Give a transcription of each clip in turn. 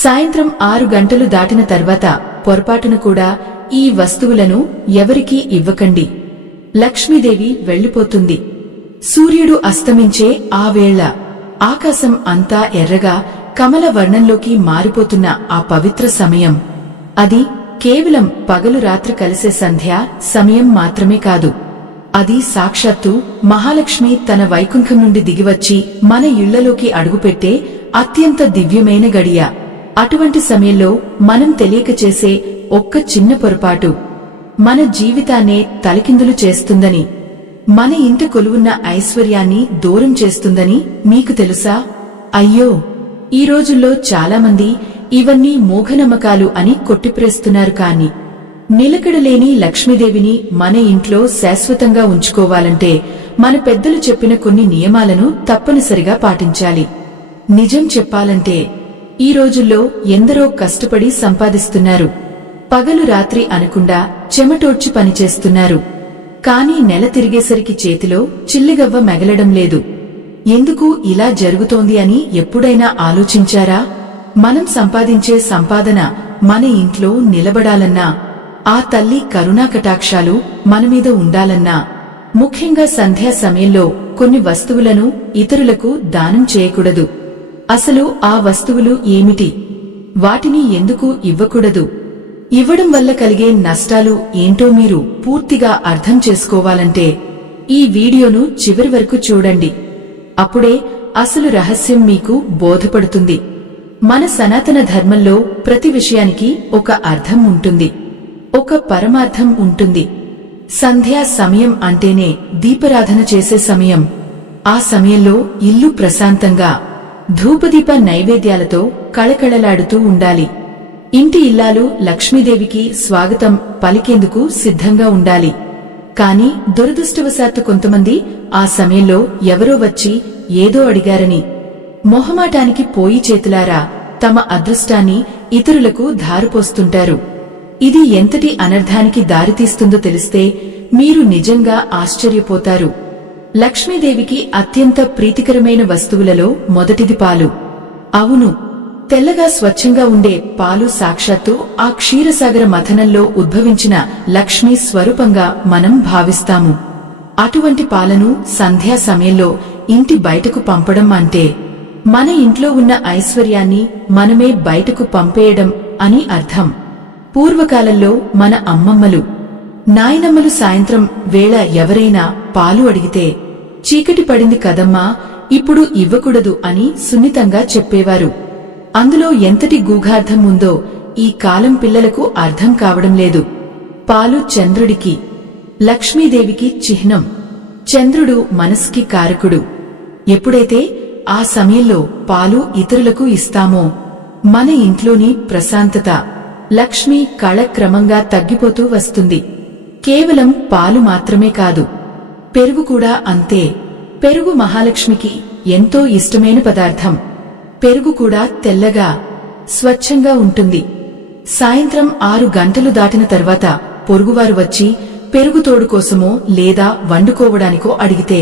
సాయంత్రం 6 గంటలు దాటిన తర్వాత పొరపాటున కూడా ఈ వస్తువులను ఎవరికీ ఇవ్వకండి. లక్ష్మీదేవి వెళ్ళిపోతుంది. సూర్యుడు అస్తమించే ఆ వేళ ఆకాశం అంతా ఎర్రగా కమల వర్ణంలోకి మారిపోతున్న ఆ పవిత్ర సమయం, అది కేవలం పగలు రాత్రి కలిసే సంధ్యా సమయం మాత్రమే కాదు. అది సాక్షాత్తు మహాలక్ష్మి తన వైకుంఠం నుండి దిగివచ్చి మన ఇళ్లలోకి అడుగుపెట్టే అత్యంత దివ్యమైన గడియ. అటువంటి సమయంలో మనం తెలియక చేసే ఒక్క చిన్న పొరపాటు మన జీవితాన్నే తలకిందులు చేస్తుందని, మన ఇంట కొలువున్న ఐశ్వర్యాన్ని దూరం చేస్తుందని మీకు తెలుసా? అయ్యో, ఈ రోజుల్లో చాలామంది ఇవన్నీ మూఢనమ్మకాలు అని కొట్టిప్రేస్తున్నారు. కాని నిలకడలేని లక్ష్మీదేవిని మన ఇంట్లో శాశ్వతంగా ఉంచుకోవాలంటే మన పెద్దలు చెప్పిన కొన్ని నియమాలను తప్పనిసరిగా పాటించాలి. నిజం చెప్పాలంటే ఈ రోజుల్లో ఎందరో కష్టపడి సంపాదిస్తున్నారు. పగలు రాత్రి అనకుండా చెమటోడ్చి పనిచేస్తున్నారు. కాని నెల తిరిగేసరికి చేతిలో చిల్లిగవ్వ మెగలడం లేదు. ఎందుకు ఇలా జరుగుతోంది అని ఎప్పుడైనా ఆలోచించారా? మనం సంపాదించే సంపాదన మన ఇంట్లో నిలబడాలన్నా, ఆ తల్లి కరుణాకటాక్షాలు మనమీద ఉండాలన్నా, ముఖ్యంగా సంధ్యా సమయంలో కొన్ని వస్తువులను ఇతరులకు దానం చేయకూడదు. అసలు ఆ వస్తువులు ఏమిటి? వాటిని ఎందుకు ఇవ్వకూడదు? ఇవ్వడం వల్ల కలిగే నష్టాలు ఏంటో మీరు పూర్తిగా అర్థం చేసుకోవాలంటే ఈ వీడియోను చివరి వరకు చూడండి. అప్పుడే అసలు రహస్యం మీకు బోధపడుతుంది. మన సనాతన ధర్మంలో ప్రతి విషయానికి ఒక అర్థం ఉంటుంది, ఒక పరమార్థం ఉంటుంది. సంధ్యా సమయం అంటేనే దీపారాధన చేసే సమయం. ఆ సమయంలో ఇల్లు ప్రశాంతంగా ధూపదీప నైవేద్యాలతో కళకళలాడుతూ ఉండాలి. ఇంటి ఇల్లాలు లక్ష్మీదేవికి స్వాగతం పలికేందుకు సిద్ధంగా ఉండాలి. కాని దురదృష్టవశాత్తు కొంతమంది ఆ సమయంలో ఎవరో వచ్చి ఏదో అడిగారని మొహమాటానికి పోయి చేతులారా తమ అదృష్టాన్ని ఇతరులకు ధారపోస్తుంటారు. ఇది ఎంతటి అనర్థానికి దారితీస్తుందో తెలిస్తే మీరు నిజంగా ఆశ్చర్యపోతారు. లక్ష్మీదేవికి అత్యంత ప్రీతికరమైన వస్తువులలో మొదటిది పాలు. అవును, తెల్లగా స్వచ్ఛంగా ఉండే పాలు సాక్షాత్తు ఆ క్షీరసాగర మథనంలో ఉద్భవించిన లక్ష్మీ స్వరూపంగా మనం భావిస్తాము. అటువంటి పాలను సంధ్యా సమయంలో ఇంటి బయటకు పంపడం అంటే మన ఇంట్లో ఉన్న ఐశ్వర్యాన్ని మనమే బయటకు పంపేయడం అని అర్థం. పూర్వకాలంలో మన అమ్మమ్మలు, నాయనమ్మలు సాయంత్రం వేళ ఎవరైనా పాలు అడిగితే చీకటి పడింది కదమ్మా, ఇప్పుడు ఇవ్వకూడదు అని సున్నితంగా చెప్పేవారు. అందులో ఎంతటి గూఢార్థం ఉందో ఈ కాలం పిల్లలకు అర్థం కావడం లేదు. పాలు చంద్రుడికి, లక్ష్మీదేవికి చిహ్నం. చంద్రుడు మనసుకి కారకుడు. ఎప్పుడైతే ఆ సమయంలో పాలు ఇతరులకు ఇస్తామో మన ఇంట్లోని ప్రశాంతత, లక్ష్మి కళ క్రమంగా తగ్గిపోతూ వస్తుంది. కేవలం పాలు మాత్రమే కాదు, పెరుగు కూడా అంతే. పెరుగు మహాలక్ష్మికి ఎంతో ఇష్టమైన పదార్థం. పెరుగు కూడా తెల్లగా స్వచ్ఛంగా ఉంటుంది. సాయంత్రం 6 గంటలు దాటిన తర్వాత పొరుగువారు వచ్చి పెరుగు తోడు కోసమో లేదా వండుకోవడానికో అడిగితే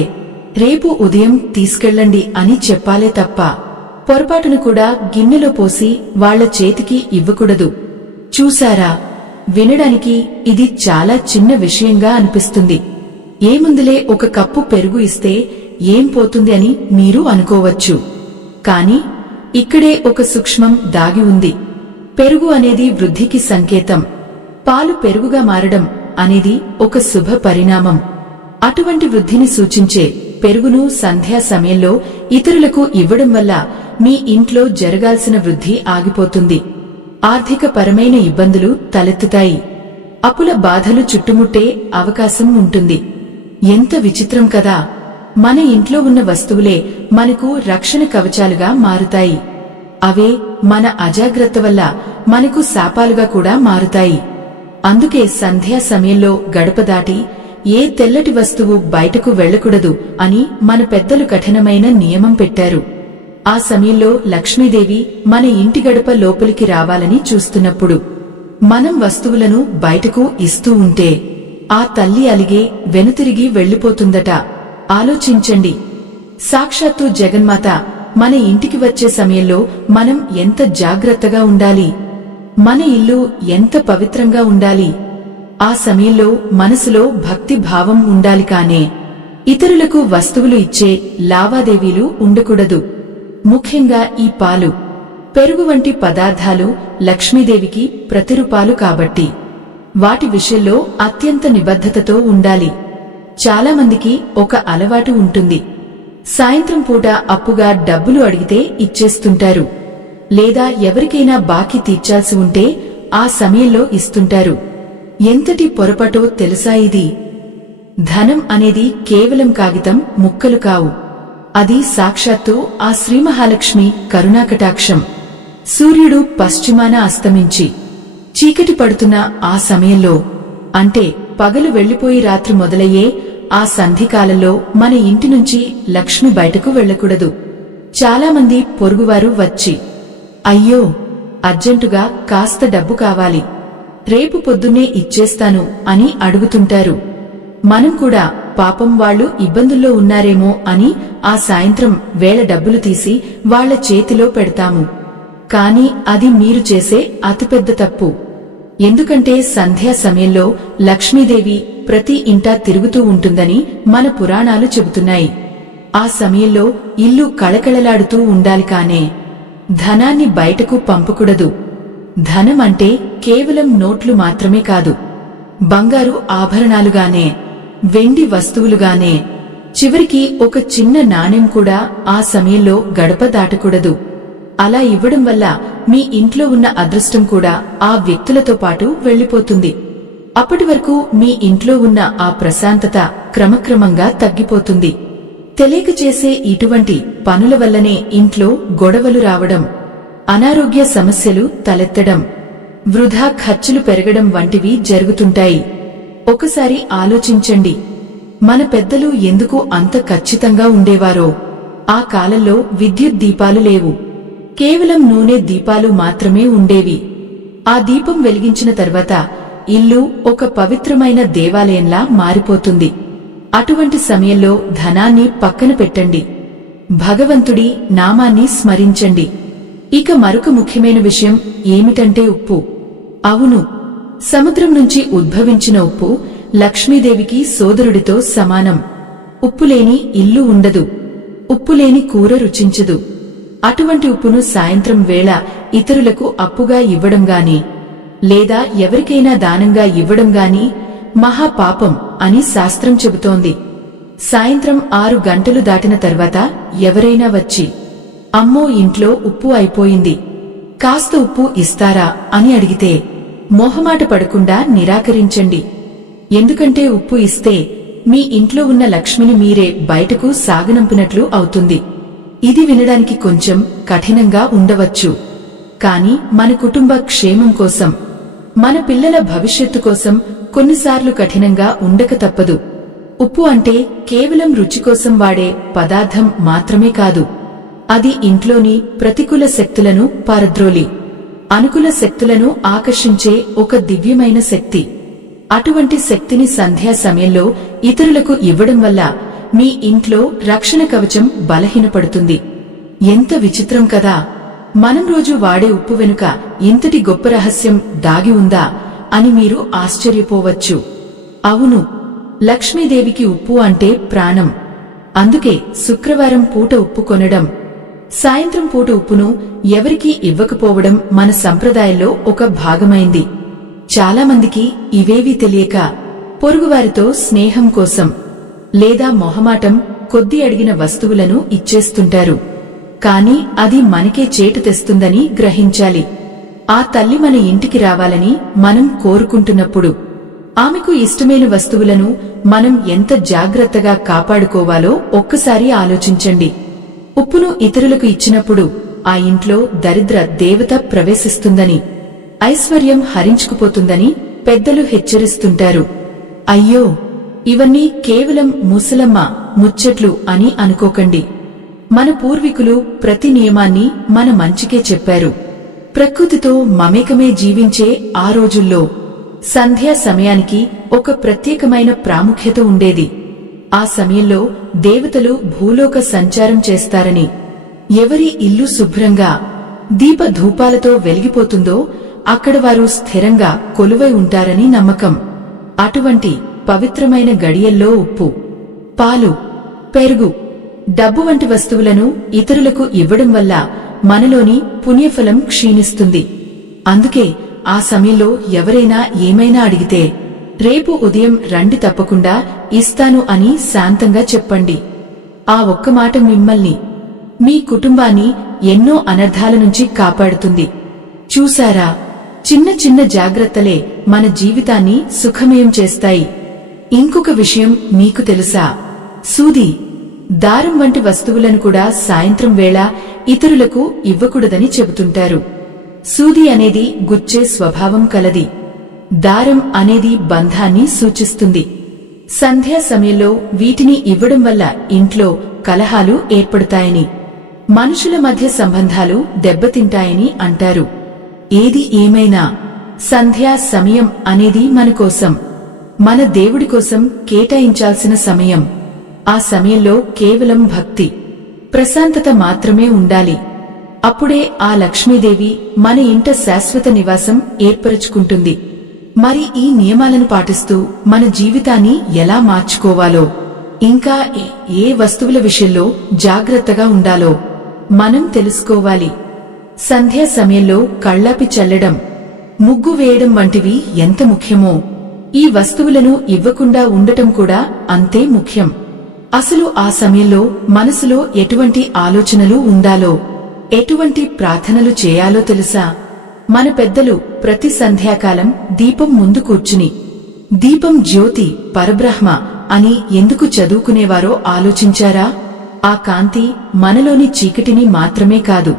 రేపు ఉదయం తీసుకెళ్ళండి అని చెప్పాలే తప్ప పొరపాటును కూడా గిన్నెలో పోసి వాళ్ల చేతికి ఇవ్వకూడదు. చూశారా, వినడానికి ఇది చాలా చిన్న విషయంగా అనిపిస్తుంది. ఏముందులే, ఒక కప్పు పెరుగు ఇస్తే ఏం పోతుంది అని మీరు అనుకోవచ్చు. కాని ఇక్కడే ఒక సూక్ష్మం దాగి ఉంది. పెరుగు అనేది వృద్ధికి సంకేతం. పాలు పెరుగుగా మారడం అనేది ఒక శుభ పరిణామం. అటువంటి వృద్ధిని సూచించే పెరుగును సంధ్యా సమయంలో ఇతరులకు ఇవ్వడం వల్ల మీ ఇంట్లో జరగాల్సిన వృద్ధి ఆగిపోతుంది. ఆర్థిక పరమైన ఇబ్బందులు తలెత్తుతాయి. అప్పుల బాధలు చుట్టుముట్టే అవకాశం ఉంటుంది. ఎంత విచిత్రం కదా! మన ఇంట్లో ఉన్న వస్తువులే మనకు రక్షణ కవచాలుగా మారుతాయి. అవే మన అజాగ్రత్త వల్ల మనకు శాపాలుగా కూడా మారుతాయి. అందుకే సంధ్యా సమయంలో గడప దాటి ఏ తెల్లటి వస్తువు బయటకు వెళ్లకూడదు అని మన పెద్దలు కఠినమైన నియమం పెట్టారు. ఆ సమయంలో లక్ష్మీదేవి మన ఇంటి గడప లోపలికి రావాలని చూస్తున్నప్పుడు మనం వస్తువులను బయటకు ఇస్తూ ఉంటే ఆ తల్లి అలిగే వెనుతిరిగి వెళ్లిపోతుందట. ఆలోచించండి. సాక్షాత్తు జగన్మాత మన ఇంటికి వచ్చే సమయంలో మనం ఎంత జాగ్రత్తగా ఉండాలి, మన ఇల్లు ఎంత పవిత్రంగా ఉండాలి. ఆ సమయంలో మనసులో భక్తి భావం ఉండాలి, కానే ఇతరులకు వస్తువులు ఇచ్చే లావాదేవీలు ఉండకూడదు. ముఖ్యంగా ఈ పాలు, పెరుగు వంటి పదార్థాలు లక్ష్మీదేవికి ప్రతిరూపాలు కాబట్టి వాటి విషయంలో అత్యంత నిబద్ధతతో ఉండాలి. చాలామందికి ఒక అలవాటు ఉంటుంది, సాయంత్రం పూట అప్పుగా డబ్బులు అడిగితే ఇచ్చేస్తుంటారు, లేదా ఎవరికైనా బాకీ తీర్చాల్సి ఉంటే ఆ సమయంలో ఇస్తుంటారు. ఎంతటి పొరపాటో తెలుసా ఇది? ధనం అనేది కేవలం కాగితం ముక్కలు కావు, అది సాక్షాత్తు ఆ శ్రీమహాలక్ష్మి కరుణాకటాక్షం. సూర్యుడు పశ్చిమాన అస్తమించి చీకటి పడుతున్న ఆ సమయంలో, అంటే పగలు వెళ్లిపోయి రాత్రి మొదలయ్యే ఆ సంధికాలంలో మన ఇంటి నుంచి లక్ష్మి బయటకు వెళ్లకూడదు. చాలామంది పొరుగువారు వచ్చి, అయ్యో అర్జెంటుగా కాస్త డబ్బు కావాలి, రేపు పొద్దున్నే ఇచ్చేస్తాను అని అడుగుతుంటారు. మనం కూడా పాపం వాళ్లు ఇబ్బందుల్లో ఉన్నారేమో అని ఆ సాయంత్రం వేళ డబ్బులు తీసి వాళ్ల చేతిలో పెడతాము. కాని అది మీరు చేసే అతిపెద్ద తప్పు. ఎందుకంటే సంధ్యా సమయంలో లక్ష్మీదేవి ప్రతి ఇంటా తిరుగుతూ ఉంటుందని మన పురాణాలు చెబుతున్నాయి. ఆ సమయంలో ఇల్లు కళకళలాడుతూ ఉండాలి, కానే ధనాన్ని బయటకు పంపకూడదు. ధనం అంటే కేవలం నోట్లు మాత్రమే కాదు, బంగారు ఆభరణాలుగానే, వెండి వస్తువులుగానే, చివరికి ఒక చిన్న నాణెం కూడా ఆ సమయంలో గడప దాటకూడదు. అలా ఇవ్వడం వల్ల మీ ఇంట్లో ఉన్న అదృష్టం కూడా ఆ వ్యక్తులతో పాటు వెళ్లిపోతుంది. అప్పటి వరకు మీ ఇంట్లో ఉన్న ఆ ప్రశాంతత క్రమక్రమంగా తగ్గిపోతుంది. తెలియక చేసే ఇటువంటి పనుల వల్లనే ఇంట్లో గొడవలు రావడం, అనారోగ్య సమస్యలు తలెత్తడం, వృధా ఖర్చులు పెరగడం వంటివి జరుగుతుంటాయి. ఒకసారి ఆలోచించండి, మన పెద్దలు ఎందుకు అంత ఖచ్చితంగా ఉండేవారో. ఆ కాలంలో విద్యుత్ దీపాలు లేవు, కేవలం నూనె దీపాలు మాత్రమే ఉండేవి. ఆ దీపం వెలిగించిన తర్వాత ఇల్లు ఒక పవిత్రమైన దేవాలయంలా మారిపోతుంది. అటువంటి సమయంలో ధనాన్ని పక్కన పెట్టండి, భగవంతుడి నామాన్ని స్మరించండి. ఇక మరొక ముఖ్యమైన విషయం ఏమిటంటే ఉప్పు. అవును, సముద్రం నుంచి ఉద్భవించిన ఉప్పు లక్ష్మీదేవికి సోదరుడితో సమానం. ఉప్పులేని ఇల్లు ఉండదు, ఉప్పులేని కూర రుచించదు. అటువంటి ఉప్పును సాయంత్రం వేళ ఇతరులకు అప్పుగా ఇవ్వడం గాని, లేదా ఎవరికైనా దానంగా ఇవ్వడం గాని మహాపాపం అని శాస్త్రం చెబుతోంది. సాయంత్రం 6 గంటలు దాటిన తర్వాత ఎవరైనా వచ్చి, అమ్మో ఇంట్లో ఉప్పు అయిపోయింది, కాస్త ఉప్పు ఇస్తారా అని అడిగితే మొహమాట పడకుండా నిరాకరించండి. ఎందుకంటే ఉప్పు ఇస్తే మీ ఇంట్లో ఉన్న లక్ష్మిని మీరే బయటకు సాగనంపినట్లు అవుతుంది. ఇది వినడానికి కొంచెం కఠినంగా ఉండవచ్చు, కాని మన కుటుంబ క్షేమం కోసం, మన పిల్లల భవిష్యత్తు కోసం కొన్నిసార్లు కఠినంగా ఉండక తప్పదు. ఉప్పు అంటే కేవలం రుచి కోసం వాడే పదార్థం మాత్రమే కాదు, అది ఇంట్లోని ప్రతికూల శక్తులను పారద్రోలి అనుకూల శక్తులను ఆకర్షించే ఒక దివ్యమైన శక్తి. అటువంటి శక్తిని సంధ్యా సమయంలో ఇతరులకు ఇవ్వడం వల్ల మీ ఇంట్లో రక్షణ కవచం బలహీనపడుతుంది. ఎంత విచిత్రం కదా! మనం రోజు వాడే ఉప్పు వెనుక ఇంతటి గొప్ప రహస్యం దాగి ఉందా అని మీరు ఆశ్చర్యపోవచ్చు. అవును, లక్ష్మీదేవికి ఉప్పు అంటే ప్రాణం. అందుకే శుక్రవారం పూట ఉప్పు కొనడం, సాయంత్రం పూట ఉప్పును ఎవరికీ ఇవ్వకపోవడం మన సంప్రదాయంలో ఒక భాగమైంది. చాలామందికి ఇవేవీ తెలియక పొరుగువారితో స్నేహం కోసం లేదా మొహమాటం కొద్ది అడిగిన వస్తువులను ఇచ్చేస్తుంటారు. కాని అది మనకే చేటు తెస్తుందని గ్రహించాలి. ఆ తల్లి మన ఇంటికి రావాలని మనం కోరుకుంటున్నప్పుడు ఆమెకు ఇష్టమైన వస్తువులను మనం ఎంత జాగ్రత్తగా కాపాడుకోవాలో ఒక్కసారి ఆలోచించండి. ఉప్పును ఇతరులకు ఇచ్చినప్పుడు ఆ ఇంట్లో దరిద్ర దేవత ప్రవేశిస్తుందని, ఐశ్వర్యం హరించుకుపోతుందని పెద్దలు హెచ్చరిస్తుంటారు. అయ్యో, ఇవన్నీ కేవలం ముసలమ్మ ముచ్చట్లు అని అనుకోకండి. మన పూర్వీకులు ప్రతి నియమాన్ని మన మంచికే చెప్పారు. ప్రకృతితో మమేకమే జీవించే ఆ రోజుల్లో సంధ్యా సమయానికి ఒక ప్రత్యేకమైన ప్రాముఖ్యత ఉండేది. ఆ సమయంలో దేవతలు భూలోక సంచారం చేస్తారని, ఎవరి ఇల్లు శుభ్రంగా దీపధూపాలతో వెలిగిపోతుందో అక్కడ వారు స్థిరంగా కొలువై ఉంటారని నమ్మకం. అటువంటి పవిత్రమైన గడియల్లో ఉప్పు, పాలు, పెరుగు, డబ్బు వంటి వస్తువులను ఇతరులకు ఇవ్వడం వల్ల మనలోని పుణ్యఫలం క్షీణిస్తుంది. అందుకే ఆ సమయంలో ఎవరైనా ఏమైనా అడిగితే రేపు ఉదయం రండి, తప్పకుండా ఇస్తాను అని శాంతంగా చెప్పండి. ఆ ఒక్క మాట మిమ్మల్ని, మీ కుటుంబాన్ని ఎన్నో అనర్థాల నుంచి కాపాడుతుంది. చూశారా, చిన్న చిన్న జాగ్రత్తలే మన జీవితాన్ని సుఖమయం చేస్తాయి. ఇంకొక విషయం మీకు తెలుసా? సూది, దారం వంటి వస్తువులను కూడా సాయంత్రం వేళ ఇతరులకు ఇవ్వకూడదని చెబుతుంటారు. సూది అనేది గుచ్చే స్వభావం కలది. దారం అనేది బంధాన్ని సూచిస్తుంది. సంధ్యా సమయంలో వీటిని ఇవ్వడం వల్ల ఇంట్లో కలహాలు ఏర్పడతాయని, మనుషుల మధ్య సంబంధాలు దెబ్బతింటాయని అంటారు. ఏది ఏమైనా సంధ్యా సమయం అనేది మన కోసం, మన దేవుడి కోసం కేటాయించాల్సిన సమయం. ఆ సమయంలో కేవలం భక్తి, ప్రశాంతత మాత్రమే ఉండాలి. అప్పుడే ఆ లక్ష్మీదేవి మన ఇంట శాశ్వత నివాసం ఏర్పరచుకుంటుంది. మరి ఈ నియమాలను పాటిస్తూ మన జీవితాన్ని ఎలా మార్చుకోవాలో, ఇంకా ఏ వస్తువుల విషయంలో జాగ్రత్తగా ఉండాలో మనం తెలుసుకోవాలి. సంధ్యా సమయంలో కళ్ళాపి చల్లడం, ముగ్గు వేయడం వంటివి ఎంత ముఖ్యమో, ఈ వస్తువులను ఇవ్వకుండా ఉండటం కూడా అంతే ముఖ్యం. అసలు ఆ సమయంలో మనసులో ఎటువంటి ఆలోచనలు ఉండాలో, ఎటువంటి ప్రార్థనలు చేయాలో తెలుసా? మన పెద్దలు ప్రతి సంధ్యాకాలం దీపం ముందు కూర్చుని దీపం జ్యోతి పరబ్రహ్మ అని ఎందుకు చదువుకునేవారో ఆలోచించారా? ఆ కాంతి మనలోని చీకటిని మాత్రమే కాదు,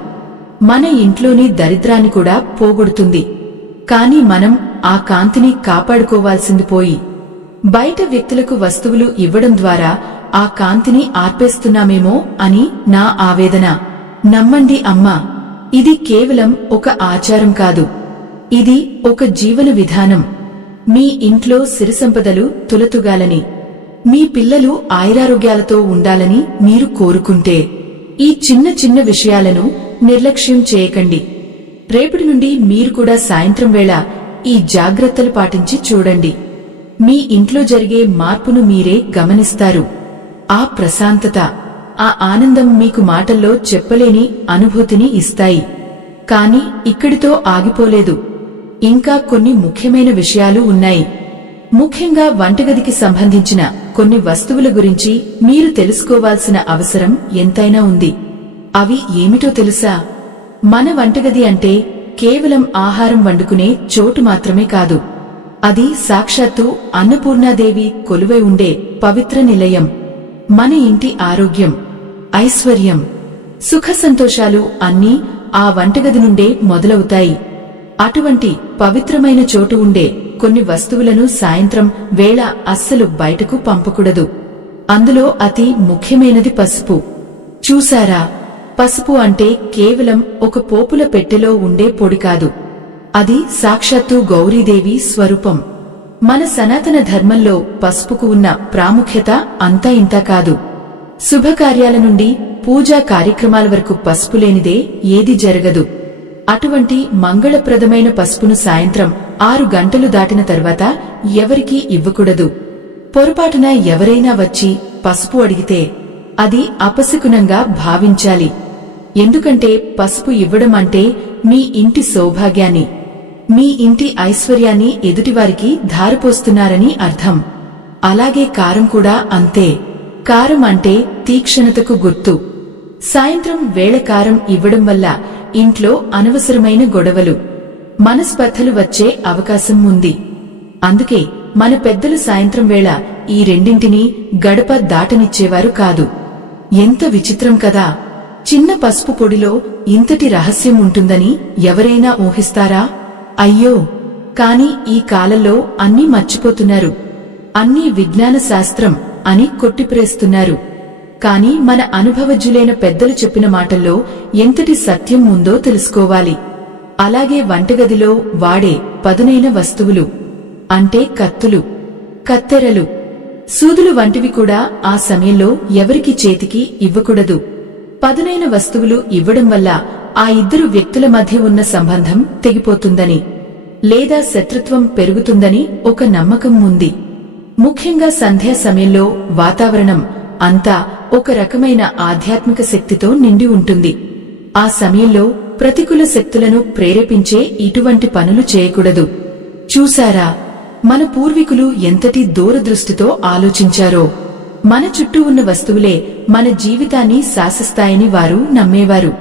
మన ఇంట్లోని దరిద్రాన్ని కూడా పోగొడుతుంది. కాని మనం ఆ కాంతిని కాపాడుకోవాల్సింది పోయి బయట వ్యక్తులకు వస్తువులు ఇవ్వడం ద్వారా ఆ కాంతిని ఆర్పేస్తున్నామేమో అని నా ఆవేదన. నమ్మండి అమ్మా, ఇది కేవలం ఒక ఆచారం కాదు, ఇది ఒక జీవన విధానం. మీ ఇంట్లో సిరిసంపదలు తులతుగాలని, మీ పిల్లలు ఆయురారోగ్యాలతో ఉండాలని మీరు కోరుకుంటే ఈ చిన్న చిన్న విషయాలను నిర్లక్ష్యం చేయకండి. రేపటి నుండి మీరు కూడా సాయంత్రం వేళ ఈ జాగ్రత్తలు పాటించి చూడండి. మీ ఇంట్లో జరిగే మార్పును మీరే గమనిస్తారు. ఆ ప్రశాంతత, ఆ ఆనందం మీకు మాటల్లో చెప్పలేని అనుభూతిని ఇస్తాయి. కాని ఇక్కడితో ఆగిపోలేదు. ఇంకా కొన్ని ముఖ్యమైన విషయాలు ఉన్నాయి. ముఖ్యంగా వంటగదికి సంబంధించిన కొన్ని వస్తువుల గురించి మీరు తెలుసుకోవాల్సిన అవసరం ఎంతైనా ఉంది. అవి ఏమిటో తెలుసా? మన వంటగది అంటే కేవలం ఆహారం వండుకునే చోటు మాత్రమే కాదు. అది సాక్షాత్తు అన్నపూర్ణాదేవి కొలువై ఉండే పవిత్ర నిలయం. మన ఇంటి ఆరోగ్యం, ఐశ్వర్యం, సుఖ సంతోషాలు అన్నీ ఆ వంటగది నుండే మొదలవుతాయి. అటువంటి పవిత్రమైన చోటు ఉండే కొన్ని వస్తువులను సాయంత్రం వేళ అస్సలు బయటకు పంపకూడదు. అందులో అతి ముఖ్యమైనది పసుపు. చూశారా, పసుపు అంటే కేవలం ఒక పోపుల పెట్టెలో ఉండే పొడి కాదు, అది సాక్షాత్తు గౌరీదేవి స్వరూపం. మన సనాతన ధర్మంలో పసుపుకు ఉన్న ప్రాముఖ్యత అంతా ఇంతా కాదు. శుభకార్యాల నుండి పూజా కార్యక్రమాల వరకు పసుపు లేనిదే ఏది జరగదు. అటువంటి మంగళప్రదమైన పసుపును సాయంత్రం 6 గంటలు దాటిన తర్వాత ఎవరికీ ఇవ్వకూడదు. పొరపాటున ఎవరైనా వచ్చి పసుపు అడిగితే అది అపశకునంగా భావించాలి. ఎందుకంటే పసుపు ఇవ్వడం అంటే మీ ఇంటి సౌభాగ్యాన్ని, మీ ఇంటి ఐశ్వర్యాన్ని ఎదుటివారికి ధారపోస్తున్నారని అర్థం. అలాగే కారం కూడా అంతే. కారం అంటే తీక్షణతకు గుర్తు. సాయంత్రం వేళ కారం ఇవ్వడం వల్ల ఇంట్లో అనవసరమైన గొడవలు, మనస్పర్ధలు వచ్చే అవకాశం ఉంది. అందుకే మన పెద్దలు సాయంత్రం వేళ ఈ రెండింటినీ గడప దాటనిచ్చేవారు కాదు. ఎంత విచిత్రం కదా! చిన్న పసుపు పొడిలో ఇంతటి రహస్యం ఉంటుందని ఎవరైనా ఊహిస్తారా? అయ్యో, కాని ఈ కాలంలో అన్నీ మర్చిపోతున్నారు. అన్నీ విజ్ఞాన శాస్త్రం అని కొట్టిప్రేస్తున్నారు. కాని మన అనుభవజ్ఞులైన పెద్దలు చెప్పిన మాటల్లో ఎంతటి సత్యం ఉందో తెలుసుకోవాలి. అలాగే వంటగదిలో వాడే పదునైన వస్తువులు అంటే కత్తులు, కత్తెరలు, సూదులు వంటివి కూడా ఆ సమయంలో ఎవరికి చేతికి ఇవ్వకూడదు. పదునైన వస్తువులు ఇవ్వడం వల్ల ఆ ఇద్దరు వ్యక్తుల మధ్య ఉన్న సంబంధం తెగిపోతుందని లేదా శత్రుత్వం పెరుగుతుందని ఒక నమ్మకం ఉంది. ముఖ్యంగా సంధ్యా సమయంలో వాతావరణం అంతా ఒక రకమైన ఆధ్యాత్మిక శక్తితో నిండి ఉంటుంది. ఆ సమయంలో ప్రతికూల శక్తులను ప్రేరేపించే ఇటువంటి పనులు చేయకూడదు. చూశారా, మన పూర్వీకులు ఎంతటి దూరదృష్టితో ఆలోచించారో. మన చుట్టూ ఉన్న వస్తువులే మన జీవితాన్ని శాసిస్తాయని వారు నమ్మేవారు.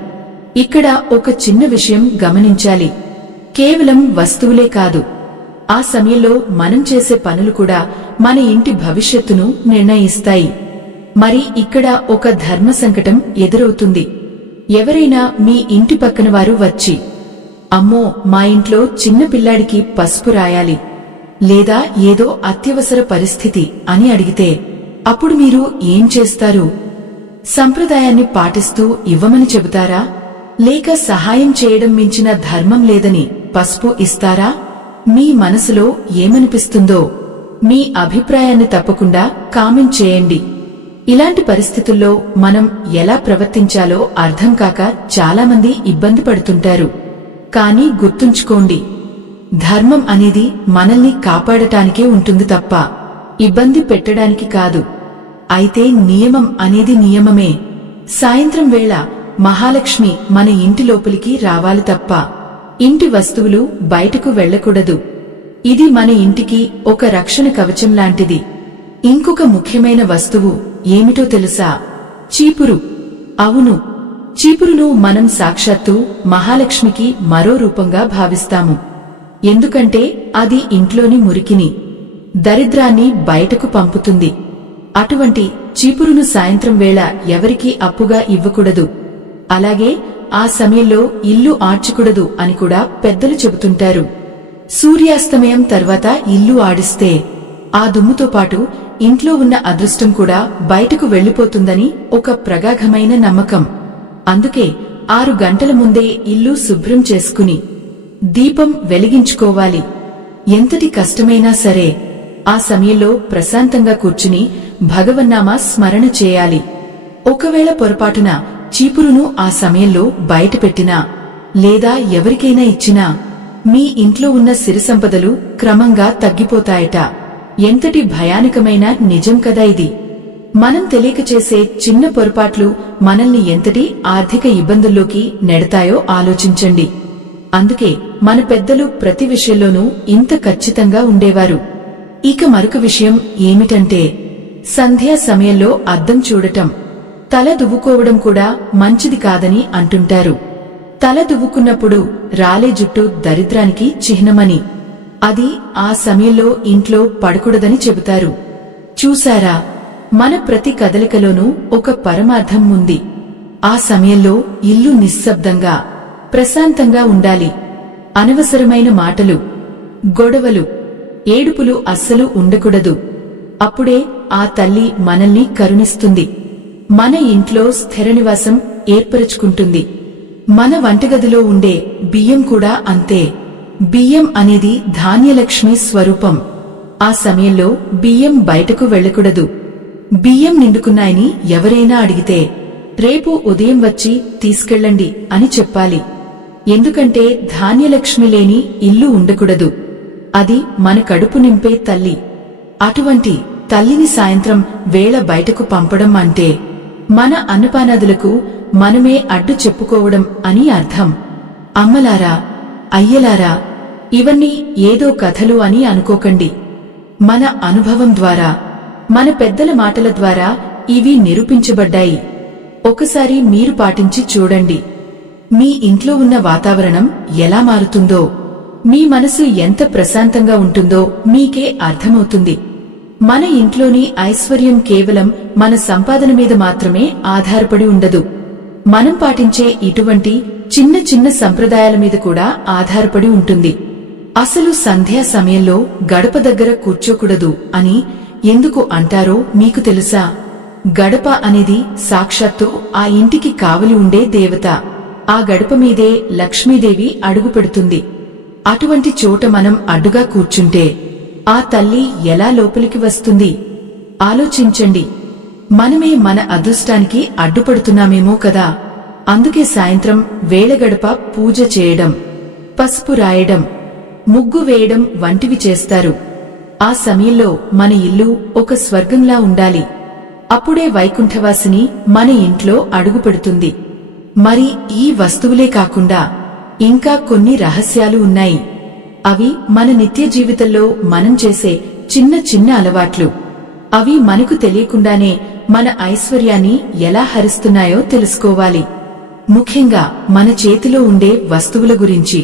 ఇక్కడ ఒక చిన్న విషయం గమనించాలి. కేవలం వస్తువులే కాదు, ఆ సమయంలో మనం చేసే పనులు కూడా మన ఇంటి భవిష్యత్తును నిర్ణయిస్తాయి. మరి ఇక్కడ ఒక ధర్మ సంకటం ఎదురవుతుంది. ఎవరైనా మీ ఇంటి పక్కన వారు వచ్చి, అమ్మో, మా ఇంట్లో చిన్న పిల్లాడికి పసుపు రాయాలి, లేదా ఏదో అత్యవసర పరిస్థితి అని అడిగితే అప్పుడు మీరు ఏం చేస్తారు? సంప్రదాయాన్ని పాటిస్తూ ఇవ్వమని చెబుతారా? లేక సహాయం చేయడం మించిన ధర్మం లేదని పసుపు ఇస్తారా? మీ మనసులో ఏమనిపిస్తుందో మీ అభిప్రాయాన్ని తప్పకుండా కామెంట్ చేయండి. ఇలాంటి పరిస్థితుల్లో మనం ఎలా ప్రవర్తించాలో అర్థం కాక చాలామంది ఇబ్బంది పడుతుంటారు. కానీ గుర్తుంచుకోండి, ధర్మం అనేది మనల్ని కాపాడటానికే ఉంటుంది తప్ప ఇబ్బంది పెట్టడానికి కాదు. అయితే నియమం అనేది నియమమే. సాయంత్రం వేళ మహాలక్ష్మి మన ఇంటి లోపలికి రావాలి తప్ప ఇంటి వస్తువులు బయటకు వెళ్లకూడదు. ఇది మన ఇంటికి ఒక రక్షణ కవచం లాంటిది. ఇంకొక ముఖ్యమైన వస్తువు ఏమిటో తెలుసా? చీపురు. అవును, చీపురును మనం సాక్షాత్తు మహాలక్ష్మికి మరో రూపంగా భావిస్తాము. ఎందుకంటే అది ఇంట్లోని మురికిని, దరిద్రాన్ని బయటకు పంపుతుంది. అటువంటి చీపురును సాయంత్రం వేళ ఎవరికీ అప్పుగా ఇవ్వకూడదు. అలాగే ఆ సమయంలో ఇల్లు ఆడ్చకూడదు అని కూడా పెద్దలు చెబుతుంటారు. సూర్యాస్తమయం తర్వాత ఇల్లు ఆడిస్తే ఆ దుమ్ముతో పాటు ఇంట్లో ఉన్న అదృష్టం కూడా బయటకు వెళ్లిపోతుందని ఒక ప్రగాఢమైన నమ్మకం. అందుకే 6 గంటల ముందే ఇల్లు శుభ్రం చేసుకుని దీపం వెలిగించుకోవాలి. ఎంతటి కష్టమైనా సరే ఆ సమయంలో ప్రశాంతంగా కూర్చుని భగవన్నామ స్మరణ చేయాలి. ఒకవేళ పొరపాటున చీపురును ఆ సమయంలో బయటపెట్టినా లేదా ఎవరికైనా ఇచ్చినా మీ ఇంట్లో ఉన్న సిరి సంపదలు క్రమంగా తగ్గిపోతాయట. ఎంతటి భయానకమైన నిజం కదా ఇది. మనం తెలియక చేసే చిన్న పొరపాట్లు మనల్ని ఎంతటి ఆర్థిక ఇబ్బందుల్లోకి నెడతాయో ఆలోచించండి. అందుకే మన పెద్దలు ప్రతి విషయంలోనూ ఇంత ఖచ్చితంగా ఉండేవారు. ఇక మరొక విషయం ఏమిటంటే, సంధ్యా సమయంలో అద్దం చూడటం, తల దువ్వుకోవడం కూడా మంచిది కాదని అంటుంటారు. తల దువ్వుకున్నప్పుడు రాలే జుట్టు దరిద్రానికి చిహ్నమని, అది ఆ సమయంలో ఇంట్లో పడకూడదని చెబుతారు. చూశారా, మన ప్రతి కదలికలోనూ ఒక పరమార్థం ఉంది. ఆ సమయంలో ఇల్లు నిశ్శబ్దంగా ప్రశాంతంగా ఉండాలి. అనవసరమైన మాటలు, గొడవలు, ఏడుపులు అస్సలు ఉండకూడదు. అప్పుడే ఆ తల్లి మనల్ని కరుణిస్తుంది, మన ఇంట్లో స్థిర నివాసం ఏర్పరచుకుంటుంది. మన వంటగదిలో ఉండే బియ్యం కూడా అంతే. బియ్యం అనేది ధాన్యలక్ష్మి స్వరూపం. ఆ సమయంలో బియ్యం బయటకు వెళ్లకూడదు. బియ్యం నిండుకున్నాయని ఎవరైనా అడిగితే రేపు ఉదయం వచ్చి తీసుకెళ్ళండి అని చెప్పాలి. ఎందుకంటే ధాన్యలక్ష్మి లేని ఇల్లు ఉండకూడదు. అది మన కడుపు నింపే తల్లి. అటువంటి తల్లిని సాయంత్రం వేళ బయటకు పంపడం అంటే మన అన్నపానాదులకు మనమే అడ్డు చెప్పుకోవడం అని అర్థం. అమ్మలారా, అయ్యలారా, ఇవన్నీ ఏదో కథలు అని అనుకోకండి. మన అనుభవం ద్వారా, మన పెద్దల మాటల ద్వారా ఇవి నిరూపించబడ్డాయి. ఒకసారి మీరు పాటించి చూడండి. మీ ఇంట్లో ఉన్న వాతావరణం ఎలా మారుతుందో, మీ మనసు ఎంత ప్రశాంతంగా ఉంటుందో మీకే అర్థమవుతుంది. మన ఇంట్లోని ఐశ్వర్యం కేవలం మన సంపాదన మీద మాత్రమే ఆధారపడి ఉండదు. మనం పాటించే ఇటువంటి చిన్న చిన్న సంప్రదాయాల మీద కూడా ఆధారపడి ఉంటుంది. అసలు సంధ్యా సమయంలో గడప దగ్గర కూర్చోకూడదు అని ఎందుకు అంటారో మీకు తెలుసా? గడప అనేది సాక్షాత్తు ఆ ఇంటికి కావలి ఉండే దేవత. ఆ గడప మీదే లక్ష్మీదేవి అడుగు పెడుతుంది. అటువంటి చోట మనం అడ్డుగా కూర్చుంటే ఆ తల్లి ఎలా లోపలికి వస్తుంది? ఆలోచించండి. మనమే మన అదృష్టానికి అడ్డుపడుతున్నామేమో కదా. అందుకే సాయంత్రం వేళగడప పూజ చేయడం, పసుపు రాయడం, ముగ్గు వేయడం వంటివి చేస్తారు. ఆ సమయంలో మన ఇల్లు ఒక స్వర్గంలా ఉండాలి. అప్పుడే వైకుంఠవాసిని మన ఇంట్లో అడుగుపెడుతుంది. మరి ఈ వస్తువులే కాకుండా ఇంకా కొన్ని రహస్యాలు ఉన్నాయి. అవి మన నిత్య జీవితంలో మనం చేసే చిన్న చిన్న అలవాట్లు. అవి మనకు తెలియకుండానే మన ఐశ్వర్యాన్ని ఎలా హరిస్తున్నాయో తెలుసుకోవాలి. ముఖ్యంగా మన చేతిలో ఉండే వస్తువుల గురించి,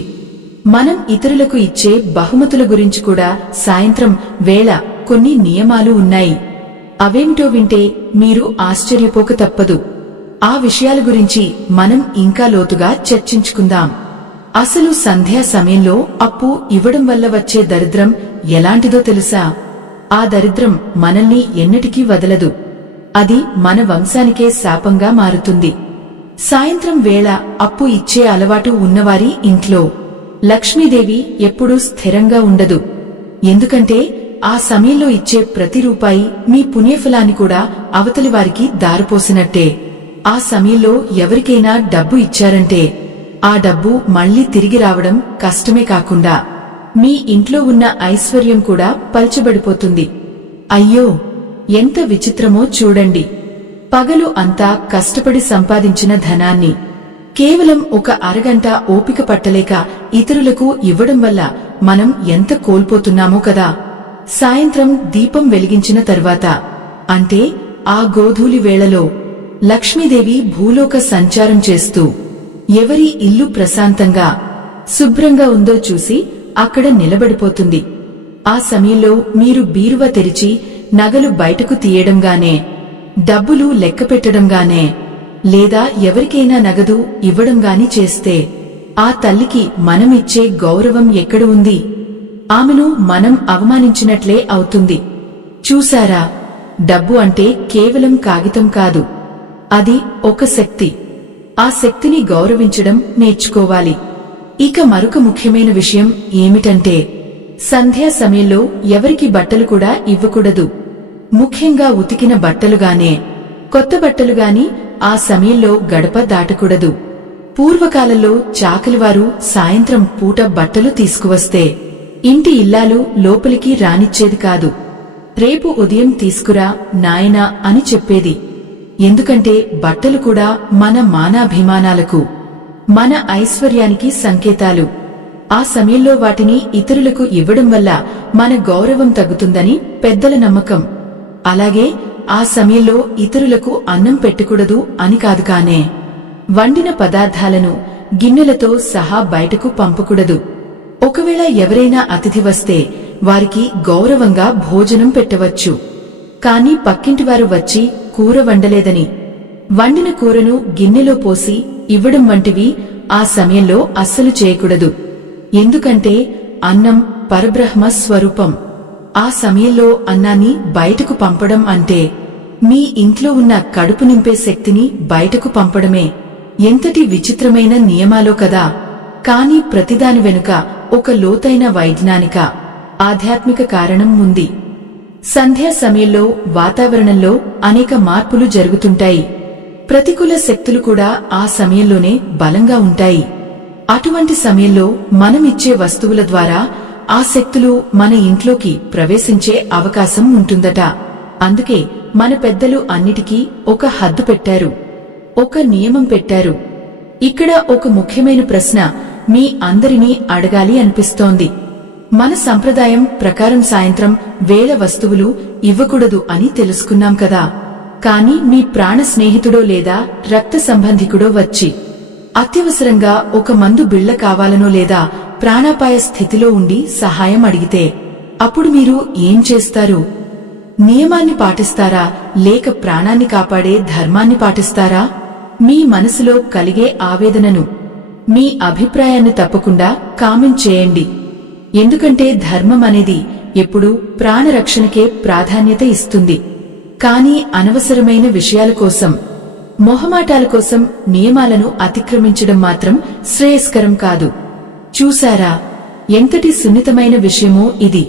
మనం ఇతరులకు ఇచ్చే బహుమతుల గురించి కూడా సాయంత్రం వేళ కొన్ని నియమాలు ఉన్నాయి. అవేమిటో వింటే మీరు ఆశ్చర్యపోక తప్పదు. ఆ విషయాల గురించి మనం ఇంకా లోతుగా చర్చించుకుందాం. అసలు సంధ్యా సమయంలో అప్పు ఇవ్వడం వల్ల వచ్చే దరిద్రం ఎలాంటిదో తెలుసా? ఆ దరిద్రం మనల్ని ఎన్నటికీ వదలదు. అది మన వంశానికే శాపంగా మారుతుంది. సాయంత్రం వేళ అప్పు ఇచ్చే అలవాటు ఉన్నవారి ఇంట్లో లక్ష్మీదేవి ఎప్పుడూ స్థిరంగా ఉండదు. ఎందుకంటే ఆ సమయంలో ఇచ్చే ప్రతి రూపాయి మీ పుణ్యఫలాన్ని కూడా అవతలి వారికి దారిపోసినట్టే. ఆ సమయంలో ఎవరికైనా డబ్బు ఇచ్చారంటే ఆ డబ్బు మళ్లీ తిరిగి రావడం కష్టమే కాకుండా మీ ఇంట్లో ఉన్న ఐశ్వర్యం కూడా పల్చబడిపోతుంది. అయ్యో, ఎంత విచిత్రమో చూడండి. పగలు అంతా కష్టపడి సంపాదించిన ధనాన్ని కేవలం ఒక అరగంట ఓపిక పట్టలేక ఇతరులకు ఇవ్వడం వల్ల మనం ఎంత కోల్పోతున్నామో కదా. సాయంత్రం దీపం వెలిగించిన తర్వాత, అంటే ఆ గోధూలి వేళలో లక్ష్మీదేవి భూలోక సంచారం చేస్తూ ఎవరి ఇల్లు ప్రశాంతంగా శుభ్రంగా ఉందో చూసి అక్కడ నిలబడిపోతుంది. ఆ సమయంలో మీరు బీరువా తెరిచి నగలు బయటకు తీయడంగానే, డబ్బులు లెక్కపెట్టడంగానే, లేదా ఎవరికైనా నగదు ఇవ్వడంగాని చేస్తే ఆ తల్లికి మనమిచ్చే గౌరవం ఎక్కడ ఉంది? ఆమెను మనం అవమానించినట్లే అవుతుంది. చూశారా, డబ్బు అంటే కేవలం కాగితం కాదు, అది ఒక శక్తి. ఆ శక్తిని గౌరవించడం నేర్చుకోవాలి. ఇక మరొక ముఖ్యమైన విషయం ఏమిటంటే, సంధ్యా సమయంలో ఎవరికి బట్టలు కూడా ఇవ్వకూడదు. ముఖ్యంగా ఉతికిన బట్టలుగానే, కొత్త బట్టలుగాని ఆ సమయంలో గడప దాటకూడదు. పూర్వకాలంలో చాకలివారు సాయంత్రం పూట బట్టలు తీసుకువస్తే ఇంటి ఇల్లాలు లోపలికి రానిచ్చేది కాదు. రేపు ఉదయం తీసుకురా నాయనా అని చెప్పేది. ఎందుకంటే బట్టలు కూడా మన మానాభిమానాలకు, మన ఐశ్వర్యానికి సంకేతాలు. ఆ సమయంలో వాటిని ఇతరులకు ఇవ్వడం వల్ల మన గౌరవం తగ్గుతుందని పెద్దల నమ్మకం. అలాగే ఆ సమయంలో ఇతరులకు అన్నం పెట్టకూడదు అని కాదు, కానే వండిన పదార్థాలను గిన్నెలతో సహా బయటకు పంపకూడదు. ఒకవేళ ఎవరైనా అతిథి వస్తే వారికి గౌరవంగా భోజనం పెట్టవచ్చు. కాని పక్కింటివారు వచ్చి కూర వండలేదని వండిన కూరను గిన్నెలో పోసి ఇవ్వడం వంటివి ఆ సమయంలో అస్సలు చేయకూడదు. ఎందుకంటే అన్నం పరబ్రహ్మ స్వరూపం. ఆ సమయంలో అన్నాన్ని బయటకు పంపడం అంటే మీ ఇంట్లో ఉన్న కడుపు నింపే శక్తిని బయటకు పంపడమే. ఎంతటి విచిత్రమైన నియమాలో కదా. కాని ప్రతిదాని వెనుక ఒక లోతైన వైజ్ఞానిక, ఆధ్యాత్మిక కారణం ఉంది. సంధ్యా సమయంలో వాతావరణంలో అనేక మార్పులు జరుగుతుంటాయి. ప్రతికూల శక్తులు కూడా ఆ సమయంలోనే బలంగా ఉంటాయి. అటువంటి సమయంలో మనమిచ్చే వస్తువుల ద్వారా ఆ శక్తులు మన ఇంట్లోకి ప్రవేశించే అవకాశం ఉంటుందట. అందుకే మన పెద్దలు అన్నిటికీ ఒక హద్దు పెట్టారు, ఒక నియమం పెట్టారు. ఇక్కడ ఒక ముఖ్యమైన ప్రశ్న మీ అందరినీ అడగాలి అనిపిస్తోంది. మన సంప్రదాయం ప్రకారం సాయంత్రం వేళ వస్తువులు ఇవ్వకూడదు అని తెలుసుకున్నాం కదా. కాని మీ ప్రాణ స్నేహితుడో లేదా రక్త సంబంధికుడో వచ్చి అత్యవసరంగా ఒక మందు బిళ్ల కావాలనో లేదా ప్రాణాపాయ స్థితిలో ఉండి సహాయం అడిగితే అప్పుడు మీరు ఏం చేస్తారు? నియమాన్ని పాటిస్తారా, లేక ప్రాణాన్ని కాపాడే ధర్మాన్ని పాటిస్తారా? మీ మనసులో కలిగే ఆవేదనను, మీ అభిప్రాయాన్ని తప్పకుండా కామెంట్ చేయండి. ఎందుకంటే ధర్మం అనేది ఎప్పుడూ ప్రాణరక్షణకే ప్రాధాన్యత ఇస్తుంది. కానీ అనవసరమైన విషయాల కోసం, మొహమాటాల కోసం నియమాలను అతిక్రమించడం మాత్రం శ్రేయస్కరం కాదు. చూశారా, ఎంతటి సున్నితమైన విషయమో ఇది.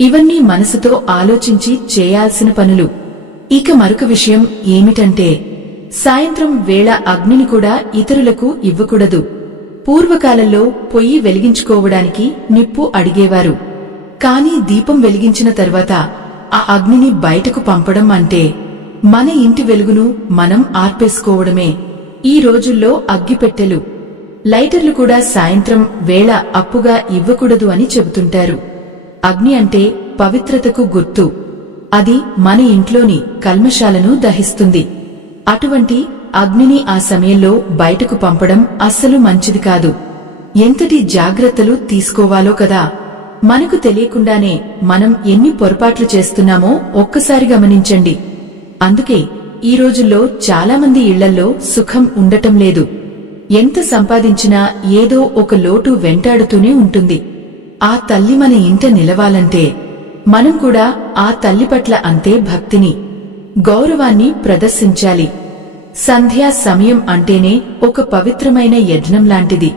ఇవన్నీ మనసుతో ఆలోచించి చేయాల్సిన పనులు. ఇక మరొక విషయం ఏమిటంటే సాయంత్రం వేళ అగ్నిని కూడా ఇతరులకు ఇవ్వకూడదు. పూర్వకాలంలో పొయ్యి వెలిగించుకోవడానికి నిప్పు అడిగేవారు. కాని దీపం వెలిగించిన తర్వాత ఆ అగ్నిని బయటకు పంపడం అంటే మన ఇంటి వెలుగును మనం ఆర్పేసుకోవడమే. ఈ రోజుల్లో అగ్గిపెట్టెలు, లైటర్లు కూడా సాయంత్రం వేళ అప్పుగా ఇవ్వకూడదు అని చెబుతుంటారు. అగ్ని అంటే పవిత్రతకు గుర్తు. అది మన ఇంట్లోని కల్మషాలను దహిస్తుంది. అటువంటి అగ్నిని ఆ సమయంలో బయటకు పంపడం అస్సలు మంచిది కాదు. ఎంతటి జాగ్రత్తలు తీసుకోవాలో కదా. మనకు తెలియకుండానే మనం ఎన్ని పొరపాట్లు చేస్తున్నామో ఒక్కసారి గమనించండి. అందుకే ఈ రోజుల్లో చాలామంది ఇళ్లల్లో సుఖం ఉండటం లేదు. ఎంత సంపాదించినా ఏదో ఒక లోటు వెంటాడుతూనే ఉంటుంది. ఆ తల్లి మన ఇంట నిలవాలంటే మనం కూడా ఆ తల్లి పట్ల అంతే భక్తిని, గౌరవాన్ని ప్రదర్శించాలి. సంధ్యా సమయం అంటేనే ఒక పవిత్రమైన యజ్ఞం లాంటిది.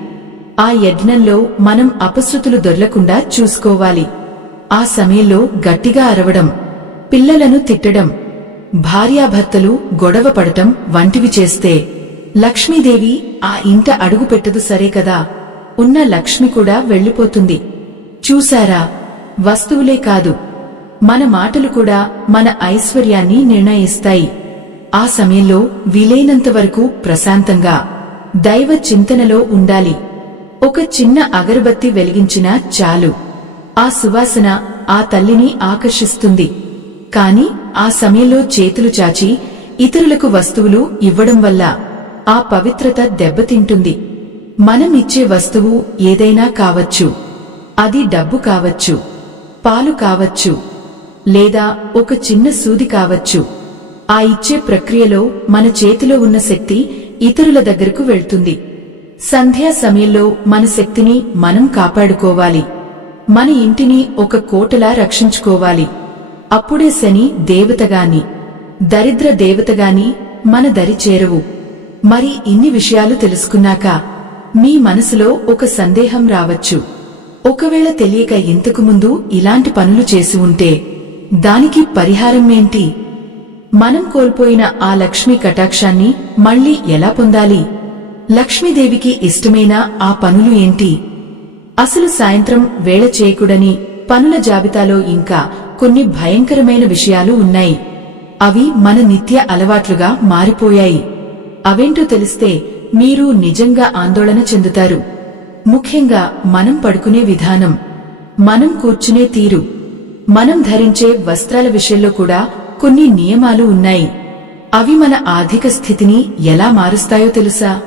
ఆ యజ్ఞంలో మనం అపశృతులు దొర్లకుండా చూసుకోవాలి. ఆ సమయంలో గట్టిగా అరవడం, పిల్లలను తిట్టడం, భార్యాభర్తలు గొడవ పడటం వంటివి చేస్తే లక్ష్మీదేవి ఆ ఇంట అడుగుపెట్టదు. సరే కదా, ఉన్న లక్ష్మి కూడా వెళ్లిపోతుంది. చూశారా, వస్తువులే కాదు, మన మాటలు కూడా మన ఐశ్వర్యాన్ని నిర్ణయిస్తాయి. ఆ సమయంలో వీలైనంతవరకు ప్రశాంతంగా దైవ చింతనలో ఉండాలి. ఒక చిన్న అగరబత్తి వెలిగించినా చాలు. ఆ సువాసన ఆ తల్లిని ఆకర్షిస్తుంది. కాని ఆ సమయంలో చేతులు చాచి ఇతరులకు వస్తువులు ఇవ్వడం వల్ల ఆ పవిత్రత దెబ్బతింటుంది. మనం ఇచ్చే వస్తువు ఏదైనా కావచ్చు. అది డబ్బు కావచ్చు, పాలు కావచ్చు, లేదా ఒక చిన్న సూది కావచ్చు. ఆ ఇచ్చే ప్రక్రియలో మన చేతిలో ఉన్న శక్తి ఇతరుల దగ్గరకు వెళ్తుంది. సంధ్యా సమయంలో మన శక్తిని మనం కాపాడుకోవాలి. మన ఇంటిని ఒక కోటలా రక్షించుకోవాలి. అప్పుడే శని దేవతగాని, దరిద్ర దేవతగాని మన దరి చేరవు. మరి ఇన్ని విషయాలు తెలుసుకున్నాక మీ మనసులో ఒక సందేహం రావచ్చు. ఒకవేళ తెలియక ఇంతకు ముందు ఇలాంటి పనులు చేసి ఉంటే దానికి పరిహారం ఏంటి? మనం కోల్పోయిన ఆ లక్ష్మీ కటాక్షాన్ని మళ్లీ ఎలా పొందాలి? లక్ష్మీదేవికి ఇష్టమైన ఆ పనులు ఏంటి? అసలు సాయంత్రం వేళ చేయకూడని పనుల జాబితాలో ఇంకా కొన్ని భయంకరమైన విషయాలు ఉన్నాయి. అవి మన నిత్య అలవాట్లుగా మారిపోయాయి. అవేంటో తెలిస్తే మీరు నిజంగా ఆందోళన చెందుతారు. ముఖ్యంగా మనం పడుకునే విధానం, మనం కూర్చునే తీరు, మనం ధరించే వస్త్రాల విషయంలో కూడా కొన్ని నియమాలు ఉన్నాయి. అవి మన ఆర్థిక స్థితిని ఎలా మారుస్తాయో తెలుసా?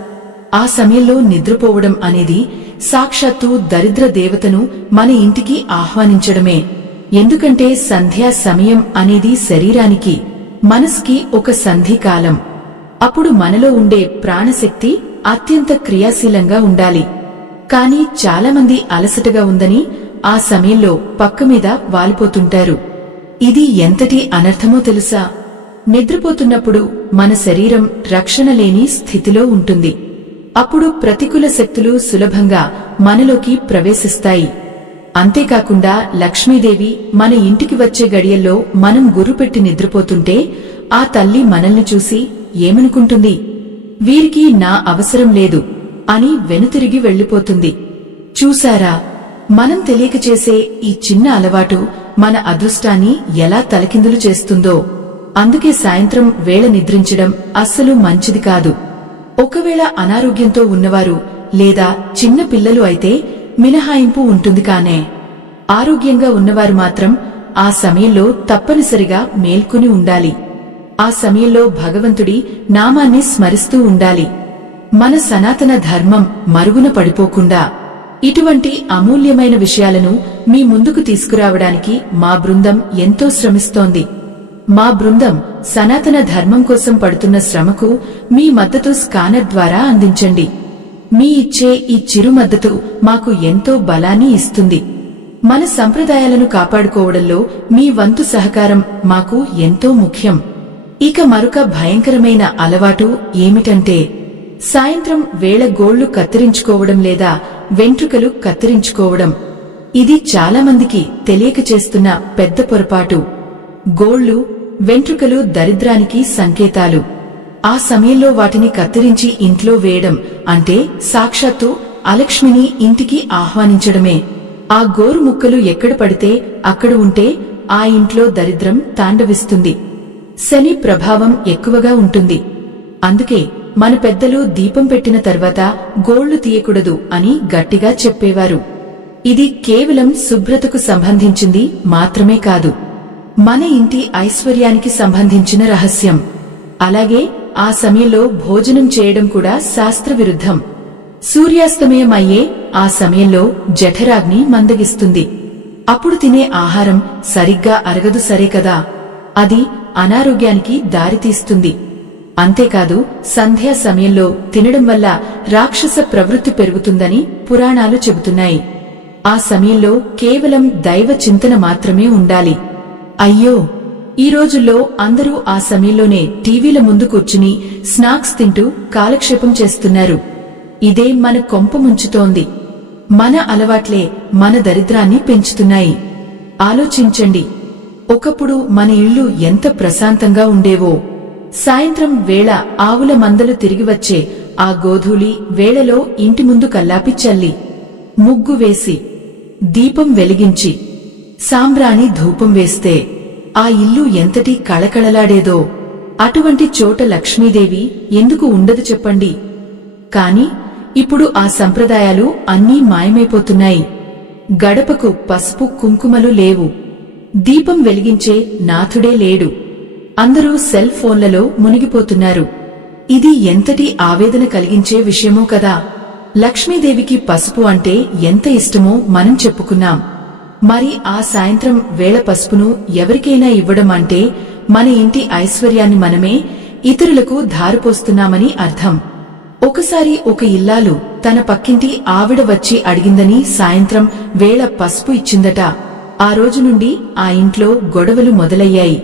ఆ సమయంలో నిద్రపోవడం అనేది సాక్షాత్తు దరిద్ర దేవతను మన ఇంటికి ఆహ్వానించడమే. ఎందుకంటే సంధ్యా సమయం అనేది శరీరానికి, మనసుకి ఒక సంధికాలం. అప్పుడు మనలో ఉండే ప్రాణశక్తి అత్యంత క్రియాశీలంగా ఉండాలి. కాని చాలామంది అలసటగా ఉందని ఆ సమయంలో పక్క మీద వాలిపోతుంటారు. ఇది ఎంతటి అనర్థమో తెలుసా? నిద్రపోతున్నప్పుడు మన శరీరం రక్షణ లేని స్థితిలో ఉంటుంది. అప్పుడు ప్రతికూల శక్తులు సులభంగా మనలోకి ప్రవేశిస్తాయి. అంతేకాకుండా లక్ష్మీదేవి మన ఇంటికి వచ్చే గడియల్లో మనం గుర్రుపెట్టి నిద్రపోతుంటే ఆ తల్లి మనల్ని చూసి ఏమనుకుంటుంది? వీరికి నా అవసరం లేదు అని వెనుతిరిగి వెళ్లిపోతుంది. చూశారా, మనం తెలియక చేసే ఈ చిన్న అలవాటు మన అదృష్టాన్ని ఎలా తలకిందులు చేస్తుందో. అందుకే సాయంత్రం వేళ నిద్రించడం అస్సలు మంచిది కాదు. ఒకవేళ అనారోగ్యంతో ఉన్నవారు లేదా చిన్న పిల్లలు అయితే మినహాయింపు ఉంటుంది. కానే ఆరోగ్యంగా ఉన్నవారు మాత్రం ఆ సమయంలో తప్పనిసరిగా మేల్కొని ఉండాలి. ఆ సమయంలో భగవంతుడి నామాన్ని స్మరిస్తూ ఉండాలి. మన సనాతన ధర్మం మరుగున పడిపోకుండా ఇటువంటి అమూల్యమైన విషయాలను మీ ముందుకు తీసుకురావడానికి మా బృందం ఎంతో శ్రమిస్తోంది. మా బృందం సనాతన ధర్మం కోసం పడుతున్న శ్రమకు మీ మద్దతు స్కానర్ ద్వారా అందించండి. మీ ఇచ్చే ఈ చిరు మద్దతు మాకు ఎంతో బలాన్ని ఇస్తుంది. మన సంప్రదాయాలను కాపాడుకోవడంలో మీ వంతు సహకారం మాకు ఎంతో ముఖ్యం. ఇక మరొక భయంకరమైన అలవాటు ఏమిటంటే సాయంత్రం వేళ గోళ్లు కత్తిరించుకోవడం లేదా వెంట్రుకలు కత్తిరించుకోవడం. ఇది చాలామందికి తెలియక చేస్తున్న పెద్ద పొరపాటు. గోళ్లు, వెంట్రుకలు దరిద్రానికి సంకేతాలు. ఆ సమయంలో వాటిని కత్తిరించి ఇంట్లో వేయడం అంటే సాక్షాత్తు అలక్ష్మిని ఇంటికి ఆహ్వానించడమే. ఆ గోరు ముక్కలు ఎక్కడ పడితే అక్కడ ఉంటే ఆ ఇంట్లో దరిద్రం తాండవిస్తుంది, శని ప్రభావం ఎక్కువగా ఉంటుంది. అందుకే మన పెద్దలు దీపం పెట్టిన తర్వాత గోళ్లు తీయకూడదు అని గట్టిగా చెప్పేవారు. ఇది కేవలం శుభ్రతకు సంబంధించింది మాత్రమే కాదు, మన ఇంటి ఐశ్వర్యానికి సంబంధించిన రహస్యం. అలాగే ఆ సమయంలో భోజనం చేయడం కూడా శాస్త్ర విరుద్ధం. సూర్యాస్తమయం అయ్యే ఆ సమయంలో జఠరాగ్ని మందగిస్తుంది. అప్పుడు తినే ఆహారం సరిగ్గా అరగదు, సరే కదా, అది అనారోగ్యానికి దారితీస్తుంది. అంతేకాదు సంధ్యా సమయంలో తినడం వల్ల రాక్షస ప్రవృత్తి పెరుగుతుందని పురాణాలు చెబుతున్నాయి. ఆ సమయంలో కేవలం దైవ చింతన మాత్రమే ఉండాలి. అయ్యో, ఈ రోజుల్లో అందరూ ఆ సమయంలోనే టీవీల ముందు కూర్చుని స్నాక్స్ తింటూ కాలక్షేపం చేస్తున్నారు. ఇదే మన కొంప ముంచుతోంది. మన అలవాట్లే మన దరిద్రాన్ని పెంచుతున్నాయి. ఆలోచించండి, ఒకప్పుడు మన ఇళ్లు ఎంత ప్రశాంతంగా ఉండేవో. సాయంత్రం వేళ ఆవుల మందలు తిరిగి వచ్చే ఆ గోధూళి వేళలో ఇంటి ముందు కల్లాపి చల్లి, ముగ్గు వేసి, దీపం వెలిగించి, సాంబ్రాణి ధూపం వేస్తే ఆ ఇల్లు ఎంతటి కళకళలాడేదో. అటువంటి చోట లక్ష్మీదేవి ఎందుకు ఉండదు చెప్పండి? కాని ఇప్పుడు ఆ సంప్రదాయాలు అన్నీ మాయమైపోతున్నాయి. గడపకు పసుపు కుంకుమలు లేవు, దీపం వెలిగించే నాథుడే లేడు. అందరూ సెల్ ఫోన్లలో మునిగిపోతున్నారు. ఇది ఎంతటి ఆవేదన కలిగించే విషయమో కదా. లక్ష్మీదేవికి పసుపు అంటే ఎంత ఇష్టమో మనం చెప్పుకున్నాం. మరి ఆ సాయంత్రం వేళ పసుపును ఎవరికైనా ఇవ్వడం అంటే మన ఇంటి ఐశ్వర్యాన్ని మనమే ఇతరులకు ధారపోస్తున్నామని అర్థం. ఒకసారి ఒక ఇల్లాలు తన పక్కింటి ఆవిడ వచ్చి అడిగిందని సాయంత్రం వేళ పసుపు ఇచ్చిందట. ఆ రోజు నుండి ఆ ఇంట్లో గొడవలు మొదలయ్యాయి.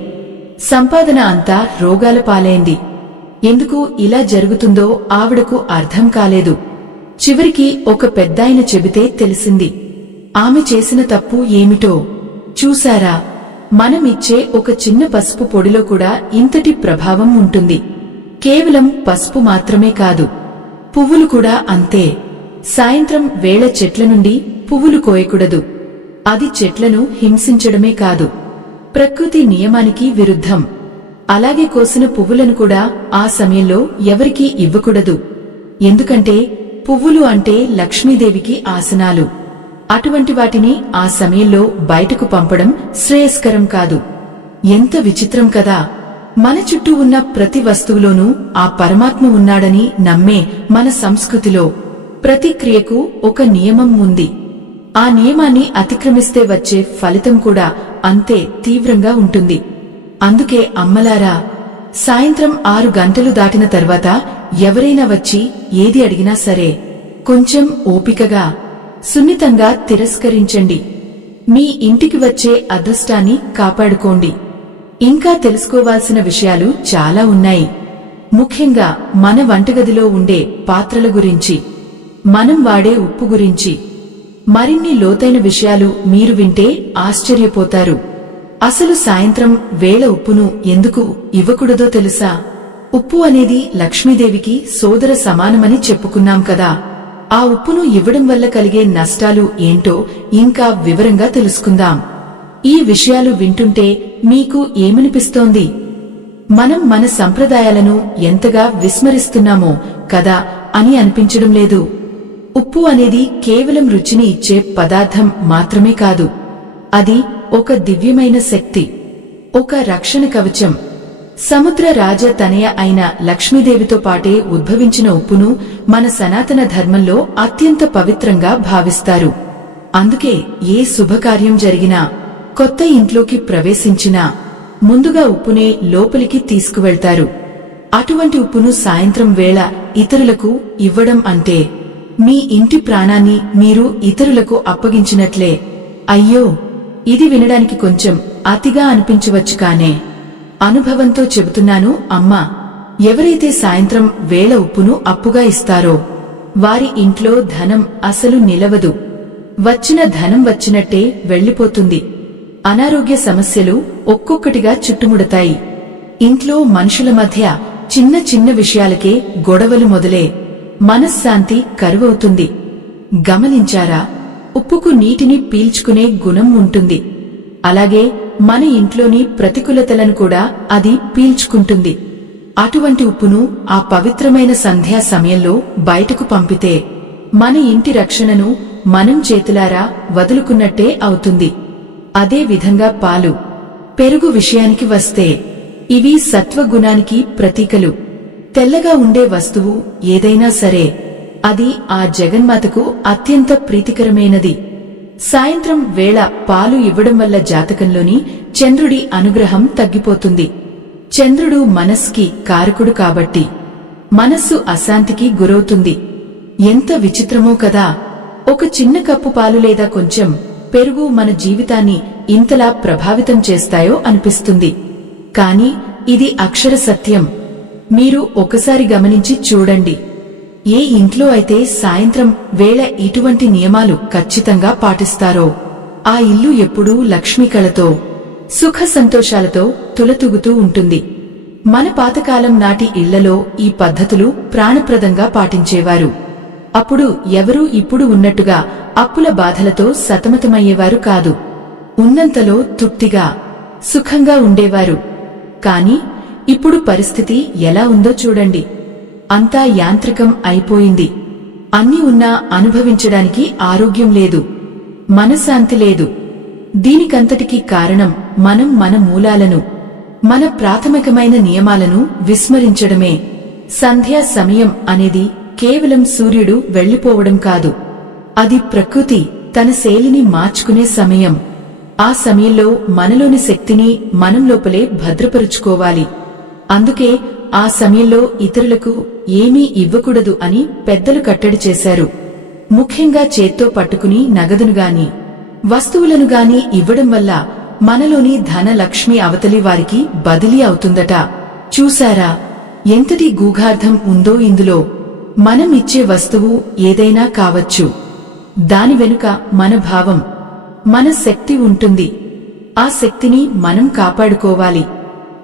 సంపాదన అంతా రోగాల పాలైంది. ఎందుకు ఇలా జరుగుతుందో ఆవిడకు అర్థం కాలేదు. చివరికి ఒక పెద్దాయన చెబితే తెలిసింది. ఆమె చేసిన తప్పు ఏమిటో చూశారా? మనమిచ్చే ఒక చిన్న పసుపు పొడిలో కూడా ఇంతటి ప్రభావం ఉంటుంది. కేవలం పసుపు మాత్రమే కాదు, పువ్వులు కూడా అంతే. సాయంత్రం వేళ చెట్ల నుండి పువ్వులు కోయకూడదు. అది చెట్లను హింసించడమే కాదు, ప్రకృతి నియమానికి విరుద్ధం. అలాగే కోసిన పువ్వులను కూడా ఆ సమయంలో ఎవరికీ ఇవ్వకూడదు. ఎందుకంటే పువ్వులు అంటే లక్ష్మీదేవికి ఆసనాలు. అటువంటి వాటిని ఆ సమయంలో బయటకు పంపడం శ్రేయస్కరం కాదు. ఎంత విచిత్రం కదా. మన చుట్టూ ఉన్న ప్రతి వస్తువులోనూ ఆ పరమాత్మ ఉన్నాడని నమ్మే మన సంస్కృతిలో ప్రతి క్రియకు ఒక నియమం ఉంది. ఆ నియమాన్ని అతిక్రమిస్తే వచ్చే ఫలితం కూడా అంతే తీవ్రంగా ఉంటుంది. అందుకే అమ్మలారా, సాయంత్రం 6 గంటలు దాటిన తర్వాత ఎవరైనా వచ్చి ఏది అడిగినా సరే కొంచెం ఓపికగా, సున్నితంగా తిరస్కరించండి. మీ ఇంటికి వచ్చే అదృష్టాన్ని కాపాడుకోండి. ఇంకా తెలుసుకోవాల్సిన విషయాలు చాలా ఉన్నాయి. ముఖ్యంగా మన వంటగదిలో ఉండే పాత్రల గురించి, మనం వాడే ఉప్పు గురించి మరిన్ని లోతైన విషయాలు మీరు వింటే ఆశ్చర్యపోతారు. అసలు సాయంత్రం వేళ ఉప్పును ఎందుకు ఇవ్వకూడదో తెలుసా? ఉప్పు అనేది లక్ష్మీదేవికి సోదర సమానమని చెప్పుకున్నాం కదా. ఆ ఉప్పును ఇవ్వడం వల్ల కలిగే నష్టాలు ఏంటో ఇంకా వివరంగా తెలుసుకుందాం. ఈ విషయాలు వింటుంటే మీకు ఏమనిపిస్తోంది? మనం మన సంప్రదాయాలను ఎంతగా విస్మరిస్తున్నామో కదా అని అనిపించడం లేదు? ఉప్పు అనేది కేవలం రుచిని ఇచ్చే పదార్థం మాత్రమే కాదు, అది ఒక దివ్యమైన శక్తి, ఒక రక్షణ కవచం. సముద్ర రాజ తనయ అయిన లక్ష్మీదేవితో పాటే ఉద్భవించిన ఉప్పును మన సనాతన ధర్మంలో అత్యంత పవిత్రంగా భావిస్తారు. అందుకే ఏ శుభకార్యం జరిగినా, కొత్త ఇంట్లోకి ప్రవేశించినా ముందుగా ఉప్పునే లోపలికి తీసుకువెళ్తారు. అటువంటి ఉప్పును సాయంత్రం వేళ ఇతరులకు ఇవ్వడం అంటే మీ ఇంటి ప్రాణాన్ని మీరు ఇతరులకు అప్పగించినట్లే. అయ్యో, ఇది వినడానికి కొంచెం అతిగా అనిపించవచ్చు, కానే అనుభవంతో చెబుతున్నాను అమ్మా. ఎవరైతే సాయంత్రం వేళ ఉప్పును అప్పుగా ఇస్తారో వారి ఇంట్లో ధనం అసలు నిలవదు. వచ్చిన ధనం వచ్చినట్టే వెళ్లిపోతుంది. అనారోగ్య సమస్యలు ఒక్కొక్కటిగా చుట్టుముడతాయి. ఇంట్లో మనుషుల మధ్య చిన్న చిన్న విషయాలకే గొడవలు మొదలే మనశ్శాంతి కరువవుతుంది. గమనించారా? ఉప్పుకు నీటిని పీల్చుకునే గుణం ఉంటుంది. అలాగే మన ఇంట్లోని ప్రతికూలతలను కూడా అది పీల్చుకుంటుంది. అటువంటి ఉప్పును ఆ పవిత్రమైన సంధ్యా సమయంలో బయటకు పంపితే మన ఇంటి రక్షణను మనం చేతులారా వదులుకున్నట్టే అవుతుంది. అదే విధంగా పాలు, పెరుగు విషయానికి వస్తే ఇవి సత్వగుణానికి ప్రతీకలు. తెల్లగా ఉండే వస్తువు ఏదైనా సరే అది ఆ జగన్మాతకు అత్యంత ప్రీతికరమైనది. సాయంత్రం వేళ పాలు ఇవ్వడం వల్ల జాతకంలోని చంద్రుడి అనుగ్రహం తగ్గిపోతుంది. చంద్రుడు మనస్కి కారకుడు కాబట్టి మనస్సు అశాంతికి గురవుతుంది. ఎంత విచిత్రమో కదా! ఒక చిన్న కప్పు పాలు లేదా కొంచెం పెరుగు మన జీవితాన్ని ఇంతలా ప్రభావితం చేస్తాయో అనిపిస్తుంది. కాని ఇది అక్షర సత్యం. మీరు ఒకసారి గమనించి చూడండి. ఏ ఇంట్లో అయితే సాయంత్రం వేళ ఇటువంటి నియమాలు ఖచ్చితంగా పాటిస్తారో ఆ ఇల్లు ఎప్పుడూ లక్ష్మీ కళతో, సుఖ సంతోషాలతో తులతూగుతూ ఉంటుంది. మన పాతకాలం నాటి ఇళ్లలో ఈ పద్ధతులు ప్రాణప్రదంగా పాటించేవారు. అప్పుడు ఎవరూ ఇప్పుడు ఉన్నట్టుగా అప్పుల బాధలతో సతమతమయ్యేవారు కాదు. ఉన్నంతలో తృప్తిగా, సుఖంగా ఉండేవారు. కాని ఇప్పుడు పరిస్థితి ఎలా ఉందో చూడండి. అంతా యాంత్రికం అయిపోయింది. అన్నీ ఉన్నా అనుభవించడానికి ఆరోగ్యం లేదు, మనశ్శాంతి లేదు. దీనికంతటికీ కారణం మనం మన మూలాలను, మన ప్రాథమికమైన నియమాలను విస్మరించడమే. సంధ్యా సమయం అనేది కేవలం సూర్యుడు వెళ్లిపోవడం కాదు. అది ప్రకృతి తన శైలిని మార్చుకునే సమయం. ఆ సమయంలో మనలోని శక్తిని మనం లోపలే భద్రపరుచుకోవాలి. అందుకే ఆ సమయంలో ఇతరులకు ఏమీ ఇవ్వకూడదు అని పెద్దలు కట్టడి చేశారు. ముఖ్యంగా చేత్తో పట్టుకుని నగదునుగాని, వస్తువులనుగాని ఇవ్వడం వల్ల మనలోని ధన లక్ష్మి అవతలి వారికి బదిలీ అవుతుందట. చూశారా ఎంతటి గూఢార్థం ఉందో ఇందులో? మనం ఇచ్చే వస్తువు ఏదైనా కావచ్చు, దాని వెనుక మన భావం, మన శక్తి ఉంటుంది. ఆ శక్తిని మనం కాపాడుకోవాలి.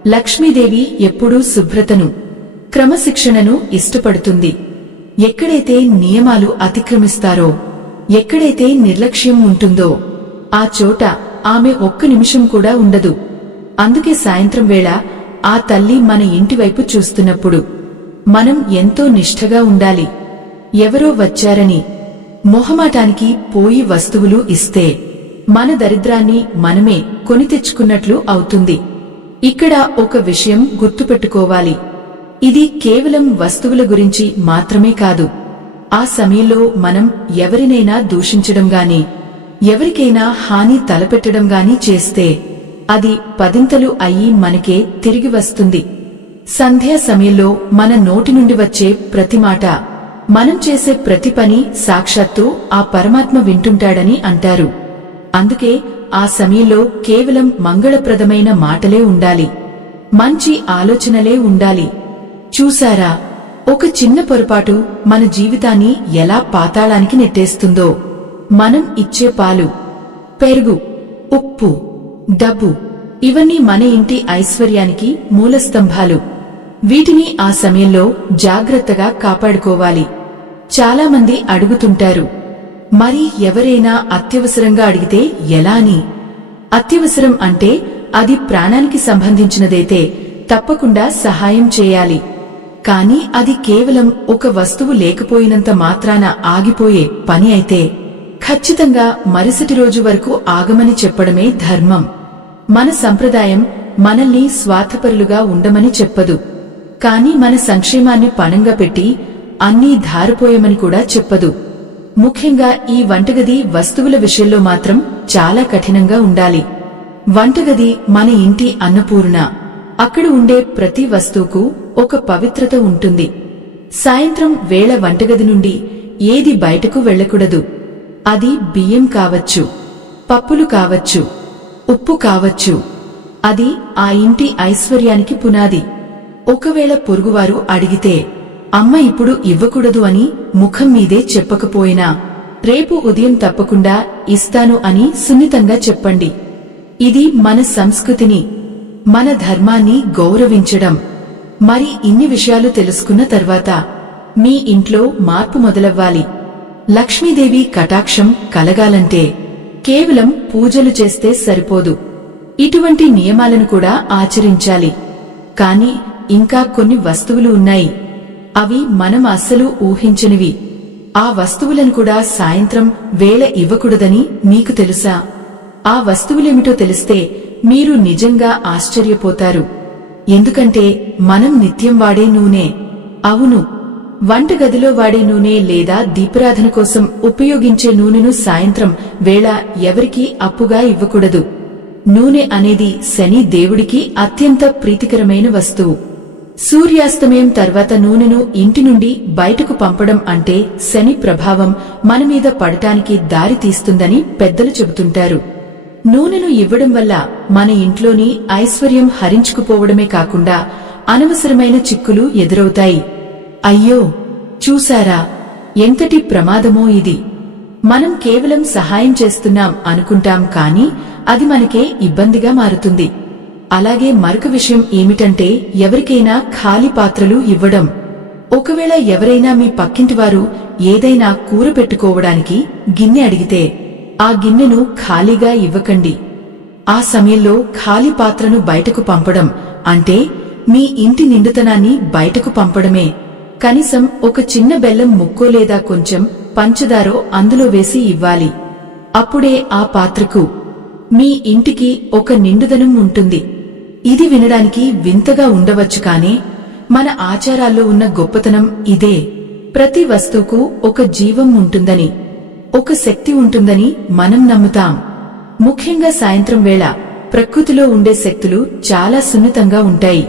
లక్ష్మీదేవి ఎప్పుడూ శుభ్రతను, క్రమశిక్షణను ఇష్టపడుతుంది. ఎక్కడైతే నియమాలు అతిక్రమిస్తారో, ఎక్కడైతే నిర్లక్ష్యం ఉంటుందో ఆ చోట ఆమె ఒక్క నిమిషం కూడా ఉండదు. అందుకే సాయంత్రం వేళ ఆ తల్లి మన ఇంటివైపు చూస్తున్నప్పుడు మనం ఎంతో నిష్ఠగా ఉండాలి. ఎవరో వచ్చారని మొహమాటానికి పోయి వస్తువులు ఇస్తే మన దరిద్రాన్ని మనమే కొని తెచ్చుకున్నట్లు అవుతుంది. ఇక్కడ ఒక విషయం గుర్తుపెట్టుకోవాలి. ఇది కేవలం వస్తువుల గురించి మాత్రమే కాదు. ఆ సమయంలో మనం ఎవరినైనా దూషించడం గాని, ఎవరికైనా హాని తలపెట్టడం గాని చేస్తే అది పదింతలు అయ్యి మనకే తిరిగి వస్తుంది. సంధ్యా సమయంలో మన నోటి నుండి వచ్చే ప్రతి మాట, మనం చేసే ప్రతి పని సాక్షాత్తు ఆ పరమాత్మ వింటుంటాడని అంటారు. అందుకే ఆ సమయంలో కేవలం మంగళప్రదమైన మాటలే ఉండాలి, మంచి ఆలోచనలే ఉండాలి. చూశారా, ఒక చిన్న పొరపాటు మన జీవితాన్ని ఎలా పాతాళానికి నెట్టేస్తుందో. మనం ఇచ్చే పాలు, పెరుగు, ఉప్పు, డబ్బు ఇవన్నీ మన ఇంటి ఐశ్వర్యానికి మూలస్తంభాలు. వీటిని ఆ సమయంలో జాగ్రత్తగా కాపాడుకోవాలి. చాలామంది అడుగుతుంటారు, మరి ఎవరైనా అత్యవసరంగా అడిగితే ఎలా అని? అత్యవసరం అంటే అది ప్రాణానికి సంబంధించినదైతే తప్పకుండా సహాయం చేయాలి. కాని అది కేవలం ఒక వస్తువు లేకపోయినంత మాత్రాన ఆగిపోయే పని అయితే ఖచ్చితంగా మరుసటి రోజు వరకు ఆగమని చెప్పడమే ధర్మం. మన సంప్రదాయం మనల్ని స్వార్థపరులుగా ఉండమని చెప్పదు. కాని మన సంక్షేమాన్ని పణంగా పెట్టి అన్నీ ధారిపోయమని కూడా చెప్పదు. ముఖ్యంగా ఈ వంటగది వస్తువుల విషయంలో మాత్రం చాలా కఠినంగా ఉండాలి. వంటగది మన ఇంటి అన్నపూర్ణ. అక్కడ ఉండే ప్రతి వస్తువుకు ఒక పవిత్రత ఉంటుంది. సాయంత్రం వేళ వంటగది నుండి ఏది బయటకు వెళ్లకూడదు. అది బియ్యం కావచ్చు, పప్పులు కావచ్చు, ఉప్పు కావచ్చు. అది ఆ ఇంటి ఐశ్వర్యానికి పునాది. ఒకవేళ పొరుగువారు అడిగితే అమ్మ ఇప్పుడు ఇవ్వకూడదు అని ముఖం మీదే చెప్పకపోయినా రేపు ఉదయం తప్పకుండా ఇస్తాను అని సున్నితంగా చెప్పండి. ఇది మన సంస్కృతిని, మన ధర్మాన్ని గౌరవించడం. మరి ఇన్ని విషయాలు తెలుసుకున్న తర్వాత మీ ఇంట్లో మార్పు మొదలవ్వాలి. లక్ష్మీదేవి కటాక్షం కలగాలంటే కేవలం పూజలు చేస్తే సరిపోదు, ఇటువంటి నియమాలను కూడా ఆచరించాలి. కాని ఇంకా కొన్ని వస్తువులు ఉన్నాయి, అవి మనం అస్సలు ఊహించనివి. ఆ వస్తువులను కూడా సాయంత్రం వేళ ఇవ్వకూడదని మీకు తెలుసా? ఆ వస్తువులేమిటో తెలిస్తే మీరు నిజంగా ఆశ్చర్యపోతారు. ఎందుకంటే మనం నిత్యం వాడే నూనె, అవును, వంటగదిలో వాడే నూనె లేదా దీపారాధన కోసం ఉపయోగించే నూనెను సాయంత్రం వేళ ఎవరికీ అప్పుగా ఇవ్వకూడదు. నూనె అనేది శని దేవుడికి అత్యంత ప్రీతికరమైన వస్తువు. సూర్యాస్తమయం తర్వాత నూనెను ఇంటి నుండి బయటకు పంపడం అంటే శని ప్రభావం మన మీద పడటానికి దారి తీస్తుందని పెద్దలు చెబుతుంటారు. నూనెను ఇవ్వడం వల్ల మన ఇంట్లోని ఐశ్వర్యం హరించుకుపోవడమే కాకుండా అనవసరమైన చిక్కులు ఎదురవుతాయి. అయ్యో, చూశారా ఎంతటి ప్రమాదమో ఇది! మనం కేవలం సహాయం చేస్తున్నాం అనుకుంటాం, కానీ అది మనకే ఇబ్బందిగా మారుతుంది. అలాగే మరొక విషయం ఏమిటంటే ఎవరికైనా ఖాళీ పాత్రలు ఇవ్వడం. ఒకవేళ ఎవరైనా మీ పక్కింటివారు ఏదైనా కూర పెట్టుకోవడానికి గిన్నె అడిగితే ఆ గిన్నెను ఖాళీగా ఇవ్వకండి. ఆ సమయంలో ఖాళీ పాత్రను బయటకు పంపడం అంటే మీ ఇంటి నిండుతనాన్ని బయటకు పంపడమే. కనీసం ఒక చిన్న బెల్లం ముక్కో లేదా కొంచెం పంచదారో అందులో వేసి ఇవ్వాలి. అప్పుడే ఆ పాత్రకు, మీ ఇంటికి ఒక నిండుదనం ఉంటుంది. ఇది వినడానికి వింతగా ఉండవచ్చు, కానీ మన ఆచారాల్లో ఉన్న గొప్పతనం ఇదే. ప్రతి వస్తువుకు ఒక జీవం ఉంటుందని, ఒక శక్తి ఉంటుందని మనం నమ్ముతాం. ముఖ్యంగా సాయంత్రం వేళ ప్రకృతిలో ఉండే శక్తులు చాలా సున్నితంగా ఉంటాయి.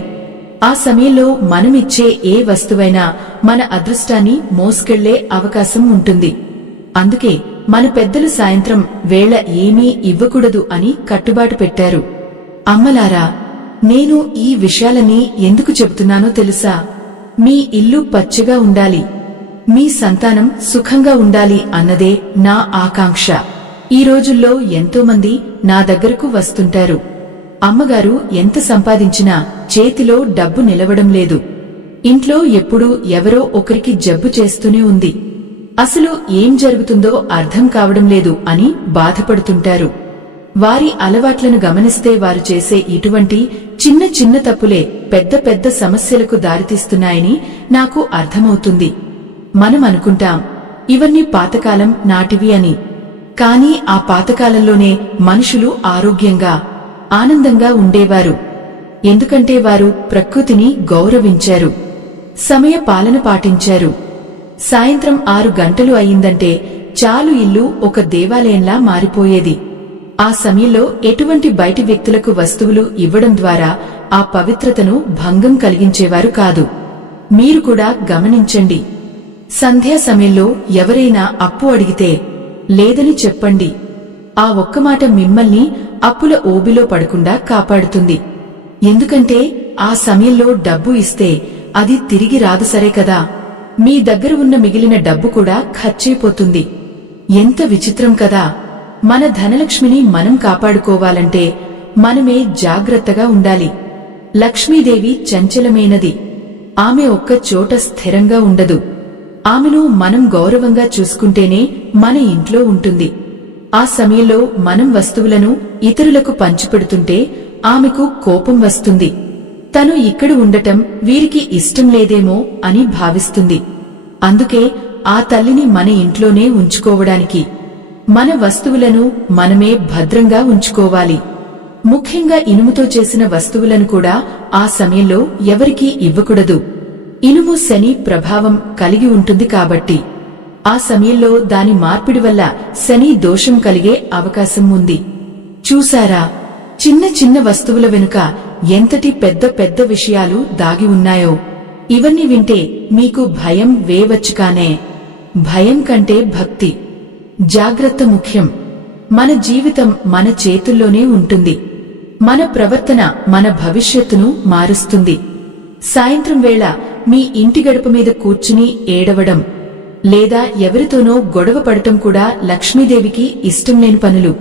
ఆ సమయంలో మనమిచ్చే ఏ వస్తువైనా మన అదృష్టాన్ని మోసుకెళ్లే అవకాశం ఉంటుంది. అందుకే మన పెద్దలు సాయంత్రం వేళ ఏమీ ఇవ్వకూడదు అని కట్టుబాటు పెట్టారు. అమ్మలారా, నేను ఈ విషయాలని ఎందుకు చెబుతున్నానో తెలుసా? మీ ఇల్లు పచ్చగా ఉండాలి, మీ సంతానం సుఖంగా ఉండాలి అన్నదే నా ఆకాంక్ష. ఈ రోజుల్లో ఎంతోమంది నా దగ్గరకు వస్తుంటారు. అమ్మగారు ఎంత సంపాదించినా చేతిలో డబ్బు నిలవడం లేదు. ఇంట్లో ఎప్పుడూ ఎవరో ఒకరికి జబ్బు చేస్తూనే ఉంది. అసలు ఏం జరుగుతుందో అర్థం కావడం లేదు అని బాధపడుతుంటారు. వారి అలవాట్లను గమనిస్తే వారు చేసే ఇటువంటి చిన్న చిన్న తప్పులే పెద్ద పెద్ద సమస్యలకు దారితీస్తున్నాయని నాకు అర్థమవుతుంది. మనం అనుకుంటాం ఇవన్నీ పాతకాలం నాటివి అని. కానీ ఆ పాతకాలంలోనే మనుషులు ఆరోగ్యంగా, ఆనందంగా ఉండేవారు. ఎందుకంటే వారు ప్రకృతిని గౌరవించారు, సమయ పాలన పాటించారు. సాయంత్రం 6 గంటలు అయిందంటే చాలు, ఇల్లు ఒక దేవాలయంలా మారిపోయేది. ఆ సమయంలో ఎటువంటి బయటి వ్యక్తులకు వస్తువులు ఇవ్వడం ద్వారా ఆ పవిత్రతను భంగం కలిగించేవారు కాదు. మీరు కూడా గమనించండి. సంధ్యా సమయంలో ఎవరైనా అప్పు అడిగితే లేదని చెప్పండి. ఆ ఒక్క మాట మిమ్మల్ని అప్పుల ఊబిలో పడకుండా కాపాడుతుంది. ఎందుకంటే ఆ సమయంలో డబ్బు ఇస్తే అది తిరిగి రాదు, సరే కదా? మీ దగ్గర ఉన్న మిగిలిన డబ్బు కూడా ఖర్చయిపోతుంది. ఎంత విచిత్రం కదా! మన ధనలక్ష్మిని మనం కాపాడుకోవాలంటే మనమే జాగ్రత్తగా ఉండాలి. లక్ష్మీదేవి చంచలమైనది. ఆమె ఒక్క చోట స్థిరంగా ఉండదు. ఆమెను మనం గౌరవంగా చూసుకుంటేనే మన ఇంట్లో ఉంటుంది. ఆ సమయంలో మనం వస్తువులను ఇతరులకు పంచిపెడుతుంటే ఆమెకు కోపం వస్తుంది. తను ఇక్కడ ఉండటం వీరికి ఇష్టం లేదేమో అని భావిస్తుంది. అందుకే ఆ తల్లిని మన ఇంట్లోనే ఉంచుకోవడానికి మన వస్తువులను మనమే భద్రంగా ఉంచుకోవాలి. ముఖ్యంగా ఇనుముతో చేసిన వస్తువులను కూడా ఆ సమయంలో ఎవరికీ ఇవ్వకూడదు. ఇనుము శని ప్రభావం కలిగి ఉంటుంది కాబట్టి ఆ సమయంలో దాని మార్పిడి వల్ల శని దోషం కలిగే అవకాశం ఉంది. చూశారా, చిన్న చిన్న వస్తువుల వెనుక ఎంతటి పెద్ద పెద్ద విషయాలు దాగి ఉన్నాయో. ఇవన్నీ వింటే మీకు భయం వేవచ్చు, కానే భయం కంటే భక్తి, జాగ్రత్త ముఖ్యం. మన జీవితం మన చేతుల్లోనే ఉంటుంది. మన ప్రవర్తన మన భవిష్యత్తును మారుస్తుంది. సాయంత్రం వేళ మీ ఇంటి గడప మీద కూర్చుని ఏడవడం లేదా ఎవరితోనో గొడవ పడటం కూడా లక్ష్మీదేవికి ఇష్టం లేని పనులు.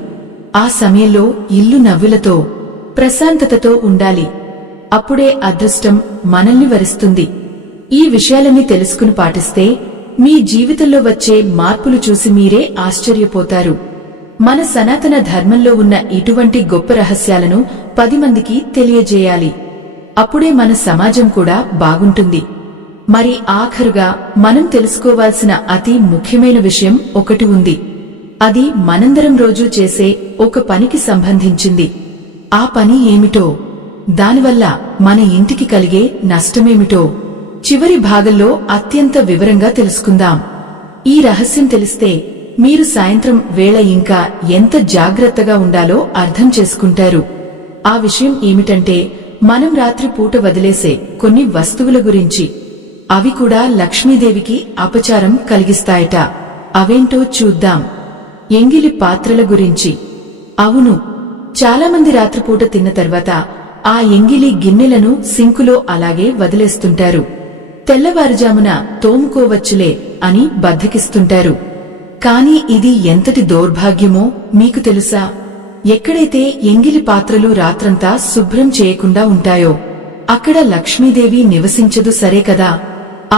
ఆ సమయంలో ఇల్లు నవ్వులతో ప్రశాంతతతో ఉండాలి. అప్పుడే అదృష్టం మనల్ని వరిస్తుంది. ఈ విషయాలన్నీ తెలుసుకుని పాటిస్తే మీ జీవితంలో వచ్చే మార్పులు చూసి మీరే ఆశ్చర్యపోతారు. మన సనాతన ధర్మంలో ఉన్న ఇటువంటి గొప్ప రహస్యాలను 10 మందికి తెలియజేయాలి. అప్పుడే మన సమాజం కూడా బాగుంటుంది. మరి ఆఖరుగా మనం తెలుసుకోవాల్సిన అతి ముఖ్యమైన విషయం ఒకటి ఉంది. అది మనందరం రోజూ చేసే ఒక పనికి సంబంధించింది. ఆ పని ఏమిటో, దానివల్ల మన ఇంటికి కలిగే నష్టమేమిటో చివరి భాగంలో అత్యంత వివరంగా తెలుసుకుందాం. ఈ రహస్యం తెలిస్తే మీరు సాయంత్రం వేళ ఇంకా ఎంత జాగ్రత్తగా ఉండాలో అర్థం చేసుకుంటారు. ఆ విషయం ఏమిటంటే, మనం రాత్రి పూట వదిలేసే కొన్ని వస్తువుల గురించి. అవి కూడా లక్ష్మీదేవికి అపచారం కలిగిస్తాయట. అవేంటో చూద్దాం. ఎంగిలి పాత్రల గురించి. అవును, చాలామంది రాత్రిపూట తిన్న తర్వాత ఆ ఎంగిలి గిన్నెలను సింకులో అలాగే వదిలేస్తుంటారు. తెల్లవారుజామున తోముకోవచ్చులే అని బద్ధకిస్తుంటారు. కాని ఇది ఎంతటి దౌర్భాగ్యమో మీకు తెలుసా? ఎక్కడైతే ఎంగిలి పాత్రలు రాత్రంతా శుభ్రం చేయకుండా ఉంటాయో అక్కడ లక్ష్మీదేవి నివసించదు, సరే కదా.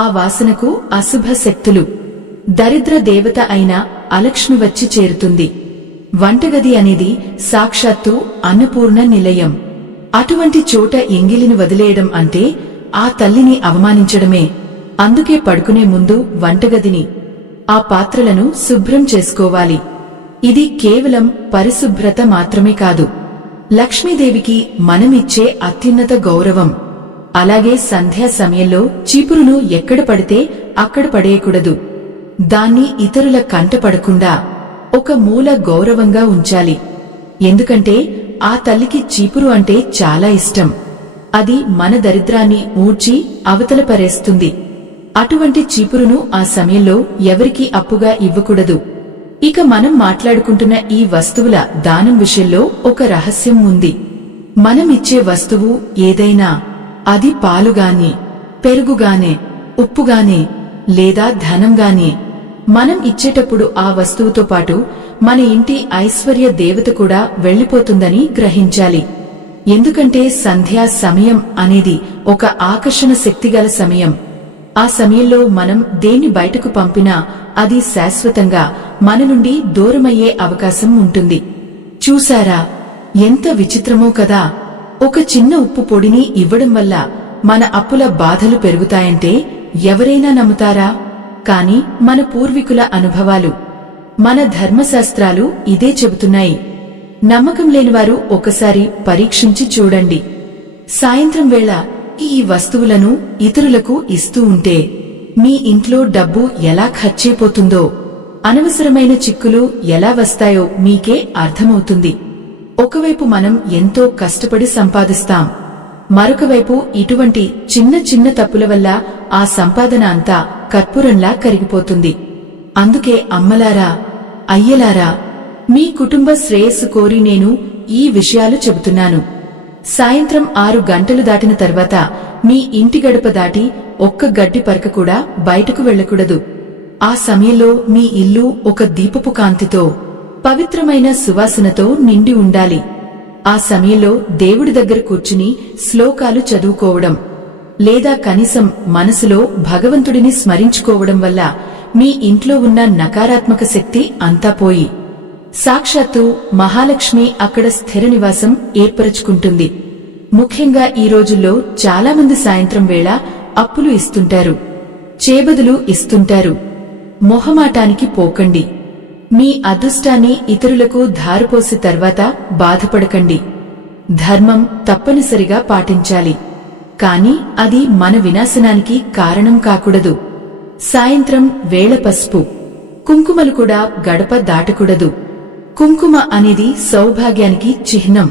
ఆ వాసనకు అశుభ శక్తులు, దరిద్ర దేవత అయిన అలక్ష్మి వచ్చి చేరుతుంది. వంటగది అనేది సాక్షాత్తు అన్నపూర్ణ నిలయం. అటువంటి చోట ఎంగిలిని వదిలేయడం అంటే ఆ తల్లిని అవమానించడమే. అందుకే పడుకునే ముందు వంటగదిని, ఆ పాత్రలను శుభ్రం చేసుకోవాలి. ఇది కేవలం పరిశుభ్రత మాత్రమే కాదు, లక్ష్మీదేవికి మనమిచ్చే అత్యున్నత గౌరవం. అలాగే సంధ్యా సమయంలో చీపురును ఎక్కడ పడితే అక్కడ పడేయకూడదు. దాన్ని ఇతరుల కంటపడకుండా ఒక మూల గౌరవంగా ఉంచాలి. ఎందుకంటే ఆ తల్లికి చీపురు అంటే చాలా ఇష్టం. అది మన దరిద్రాన్ని ఊడ్చి అవతల పరేస్తుంది. అటువంటి చీపురును ఆ సమయంలో ఎవరికీ అప్పుగా ఇవ్వకూడదు. ఇక మనం మాట్లాడుకుంటున్న ఈ వస్తువుల దానం విషయంలో ఒక రహస్యం ఉంది. మనం ఇచ్చే వస్తువు ఏదైనా, అది పాలుగానే, పెరుగుగానే, ఉప్పుగానే లేదా ధనంగానే, మనం ఇచ్చేటప్పుడు ఆ వస్తువుతో పాటు మన ఇంటి ఐశ్వర్య దేవత కూడా వెళ్లిపోతుందని గ్రహించాలి. ఎందుకంటే సంధ్యా సమయం అనేది ఒక ఆకర్షణ శక్తిగల సమయం. ఆ సమయంలో మనం దేన్ని బయటకు పంపినా అది శాశ్వతంగా మన నుండి దూరమయ్యే అవకాశం ఉంటుంది. చూశారా, ఎంత విచిత్రమో కదా. ఒక చిన్న ఉప్పు పొడిని ఇవ్వడం వల్ల మన అప్పుల బాధలు పెరుగుతాయంటే ఎవరైనా నమ్ముతారా? కాని మన పూర్వీకుల అనుభవాలు, మన ధర్మశాస్త్రాలు ఇదే చెబుతున్నాయి. నమ్మకం లేనివారు ఒకసారి పరీక్షించి చూడండి. సాయంత్రం వేళ ఈ వస్తువులను ఇతరులకు ఇస్తూ ఉంటే మీ ఇంట్లో డబ్బు ఎలా ఖర్చయిపోతుందో, అనవసరమైన చిక్కులు ఎలా వస్తాయో మీకే అర్థమవుతుంది. ఒకవైపు మనం ఎంతో కష్టపడి సంపాదిస్తాం, మరొకవైపు ఇటువంటి చిన్న చిన్న తప్పుల వల్ల ఆ సంపాదన అంతా కర్పూరంలా కరిగిపోతుంది. అందుకే అమ్మలారా, అయ్యలారా, మీ కుటుంబ శ్రేయస్సు కోరి నేను ఈ విషయాలు చెబుతున్నాను. సాయంత్రం 6 గంటలు దాటిన తర్వాత మీ ఇంటి గడప దాటి ఒక్క గడ్డి పరక కూడా బయటకు వెళ్లకూడదు. ఆ సమయంలో మీ ఇల్లు ఒక దీపపు కాంతితో, పవిత్రమైన సువాసనతో నిండి ఉండాలి. ఆ సమయంలో దేవుడి దగ్గర కూర్చుని శ్లోకాలు చదువుకోవడం లేదా కనీసం మనసులో భగవంతుడిని స్మరించుకోవడం వల్ల మీ ఇంట్లో ఉన్న నకారాత్మక శక్తి అంతా పోయి సాక్షాత్తు మహాలక్ష్మి అక్కడ స్థిర నివాసం ఏర్పరచుకుంటుంది. ముఖ్యంగా ఈ రోజుల్లో చాలామంది సాయంత్రం వేళ అప్పులు ఇస్తుంటారు, చేబదులు ఇస్తుంటారు. మొహమాటానికి పోకండి. మీ అదృష్టాన్ని ఇతరులకు ధారపోసి తర్వాత బాధపడకండి. ధర్మం తప్పనిసరిగా పాటించాలి, కాని అది మన వినాశనానికి కారణం కాకూడదు. సాయంత్రం వేళ పసుపు, కుంకుమలు కూడా గడప దాటకూడదు. కుంకుమ అనేది సౌభాగ్యానికి చిహ్నం.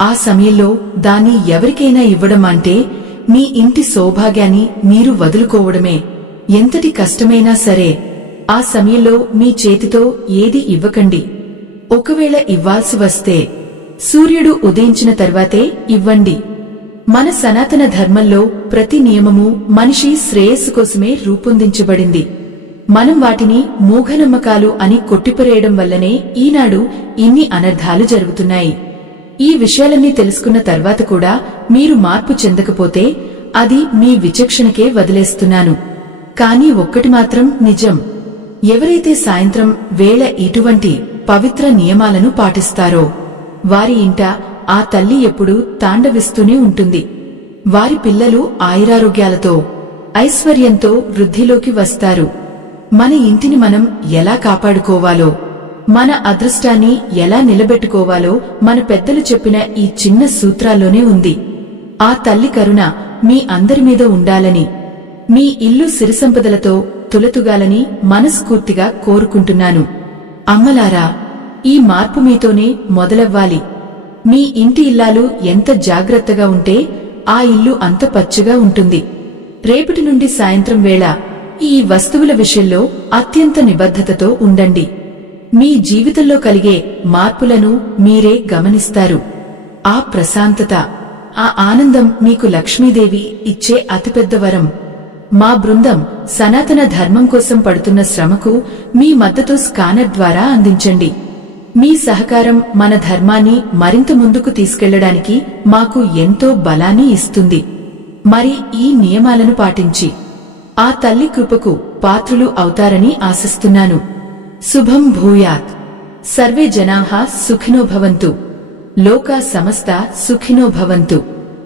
ఆ సమయంలో దాన్ని ఎవరికైనా ఇవ్వడం అంటే మీ ఇంటి సౌభాగ్యాన్ని మీరు వదులుకోవడమే. ఎంతటి కష్టమైనా సరే ఆ సమయంలో మీ చేతితో ఏది ఇవ్వకండి. ఒకవేళ ఇవ్వాల్సి వస్తే సూర్యుడు ఉదయించిన తర్వాతే ఇవ్వండి. మన సనాతన ధర్మంలో ప్రతి నియమము మనిషి శ్రేయస్సు కోసమే రూపొందించబడింది. మనం వాటిని మూఢనమ్మకాలు అని కొట్టిపరేయడం వల్లనే ఈనాడు ఇన్ని అనర్థాలు జరుగుతున్నాయి. ఈ విషయాలన్నీ తెలుసుకున్న తర్వాత కూడా మీరు మార్పు చెందకపోతే అది మీ విచక్షణకే వదిలేస్తున్నాను. కానీ ఒక్కటి మాత్రం నిజం, ఎవరైతే సాయంత్రం వేళ ఇటువంటి పవిత్ర నియమాలను పాటిస్తారో వారి ఇంట ఆ తల్లి ఎప్పుడూ తాండవిస్తూనే ఉంటుంది. వారి పిల్లలు ఆయురారోగ్యాలతో ఐశ్వర్యంతో వృద్ధిలోకి వస్తారు. మన ఇంటిని మనం ఎలా కాపాడుకోవాలో, మన అదృష్టాన్ని ఎలా నిలబెట్టుకోవాలో మన పెద్దలు చెప్పిన ఈ చిన్న సూత్రాల్లోనే ఉంది. ఆ తల్లి కరుణ మీ అందరి మీద ఉండాలని, మీ ఇల్లు సిరిసంపదలతో తులతుగాలని మనస్ఫూర్తిగా కోరుకుంటున్నాను. అమ్మలారా, ఈ మార్పు మీతోనే మొదలవ్వాలి. మీ ఇంటి ఇల్లాలు ఎంత జాగ్రత్తగా ఉంటే ఆ ఇల్లు అంత పచ్చగా ఉంటుంది. రేపటి నుండి సాయంత్రం వేళ ఈ వస్తువుల విషయంలో అత్యంత నిబద్ధతతో ఉండండి. మీ జీవితంలో కలిగే మార్పులను మీరే గమనిస్తారు. ఆ ప్రశాంతత, ఆ ఆనందం మీకు లక్ష్మీదేవి ఇచ్చే అతిపెద్ద వరం. మా బృందం సనాతన ధర్మం కోసం పడుతున్న శ్రమకు మీ మద్దతు స్కానర్ ద్వారా అందించండి. మీ సహకారం మన ధర్మాన్ని మరింత ముందుకు తీసుకెళ్లడానికి మాకు ఎంతో బలాన్ని ఇస్తుంది. మరి ఈ నియమాలను పాటించి ఆ తల్లి కృపకు పాత్రులు అవుతారని ఆశిస్తున్నాను. శుభం భూయాత్. సర్వే జనాః సుఖినో భవంతు. లోకా సమస్తా సుఖినో భవంతు.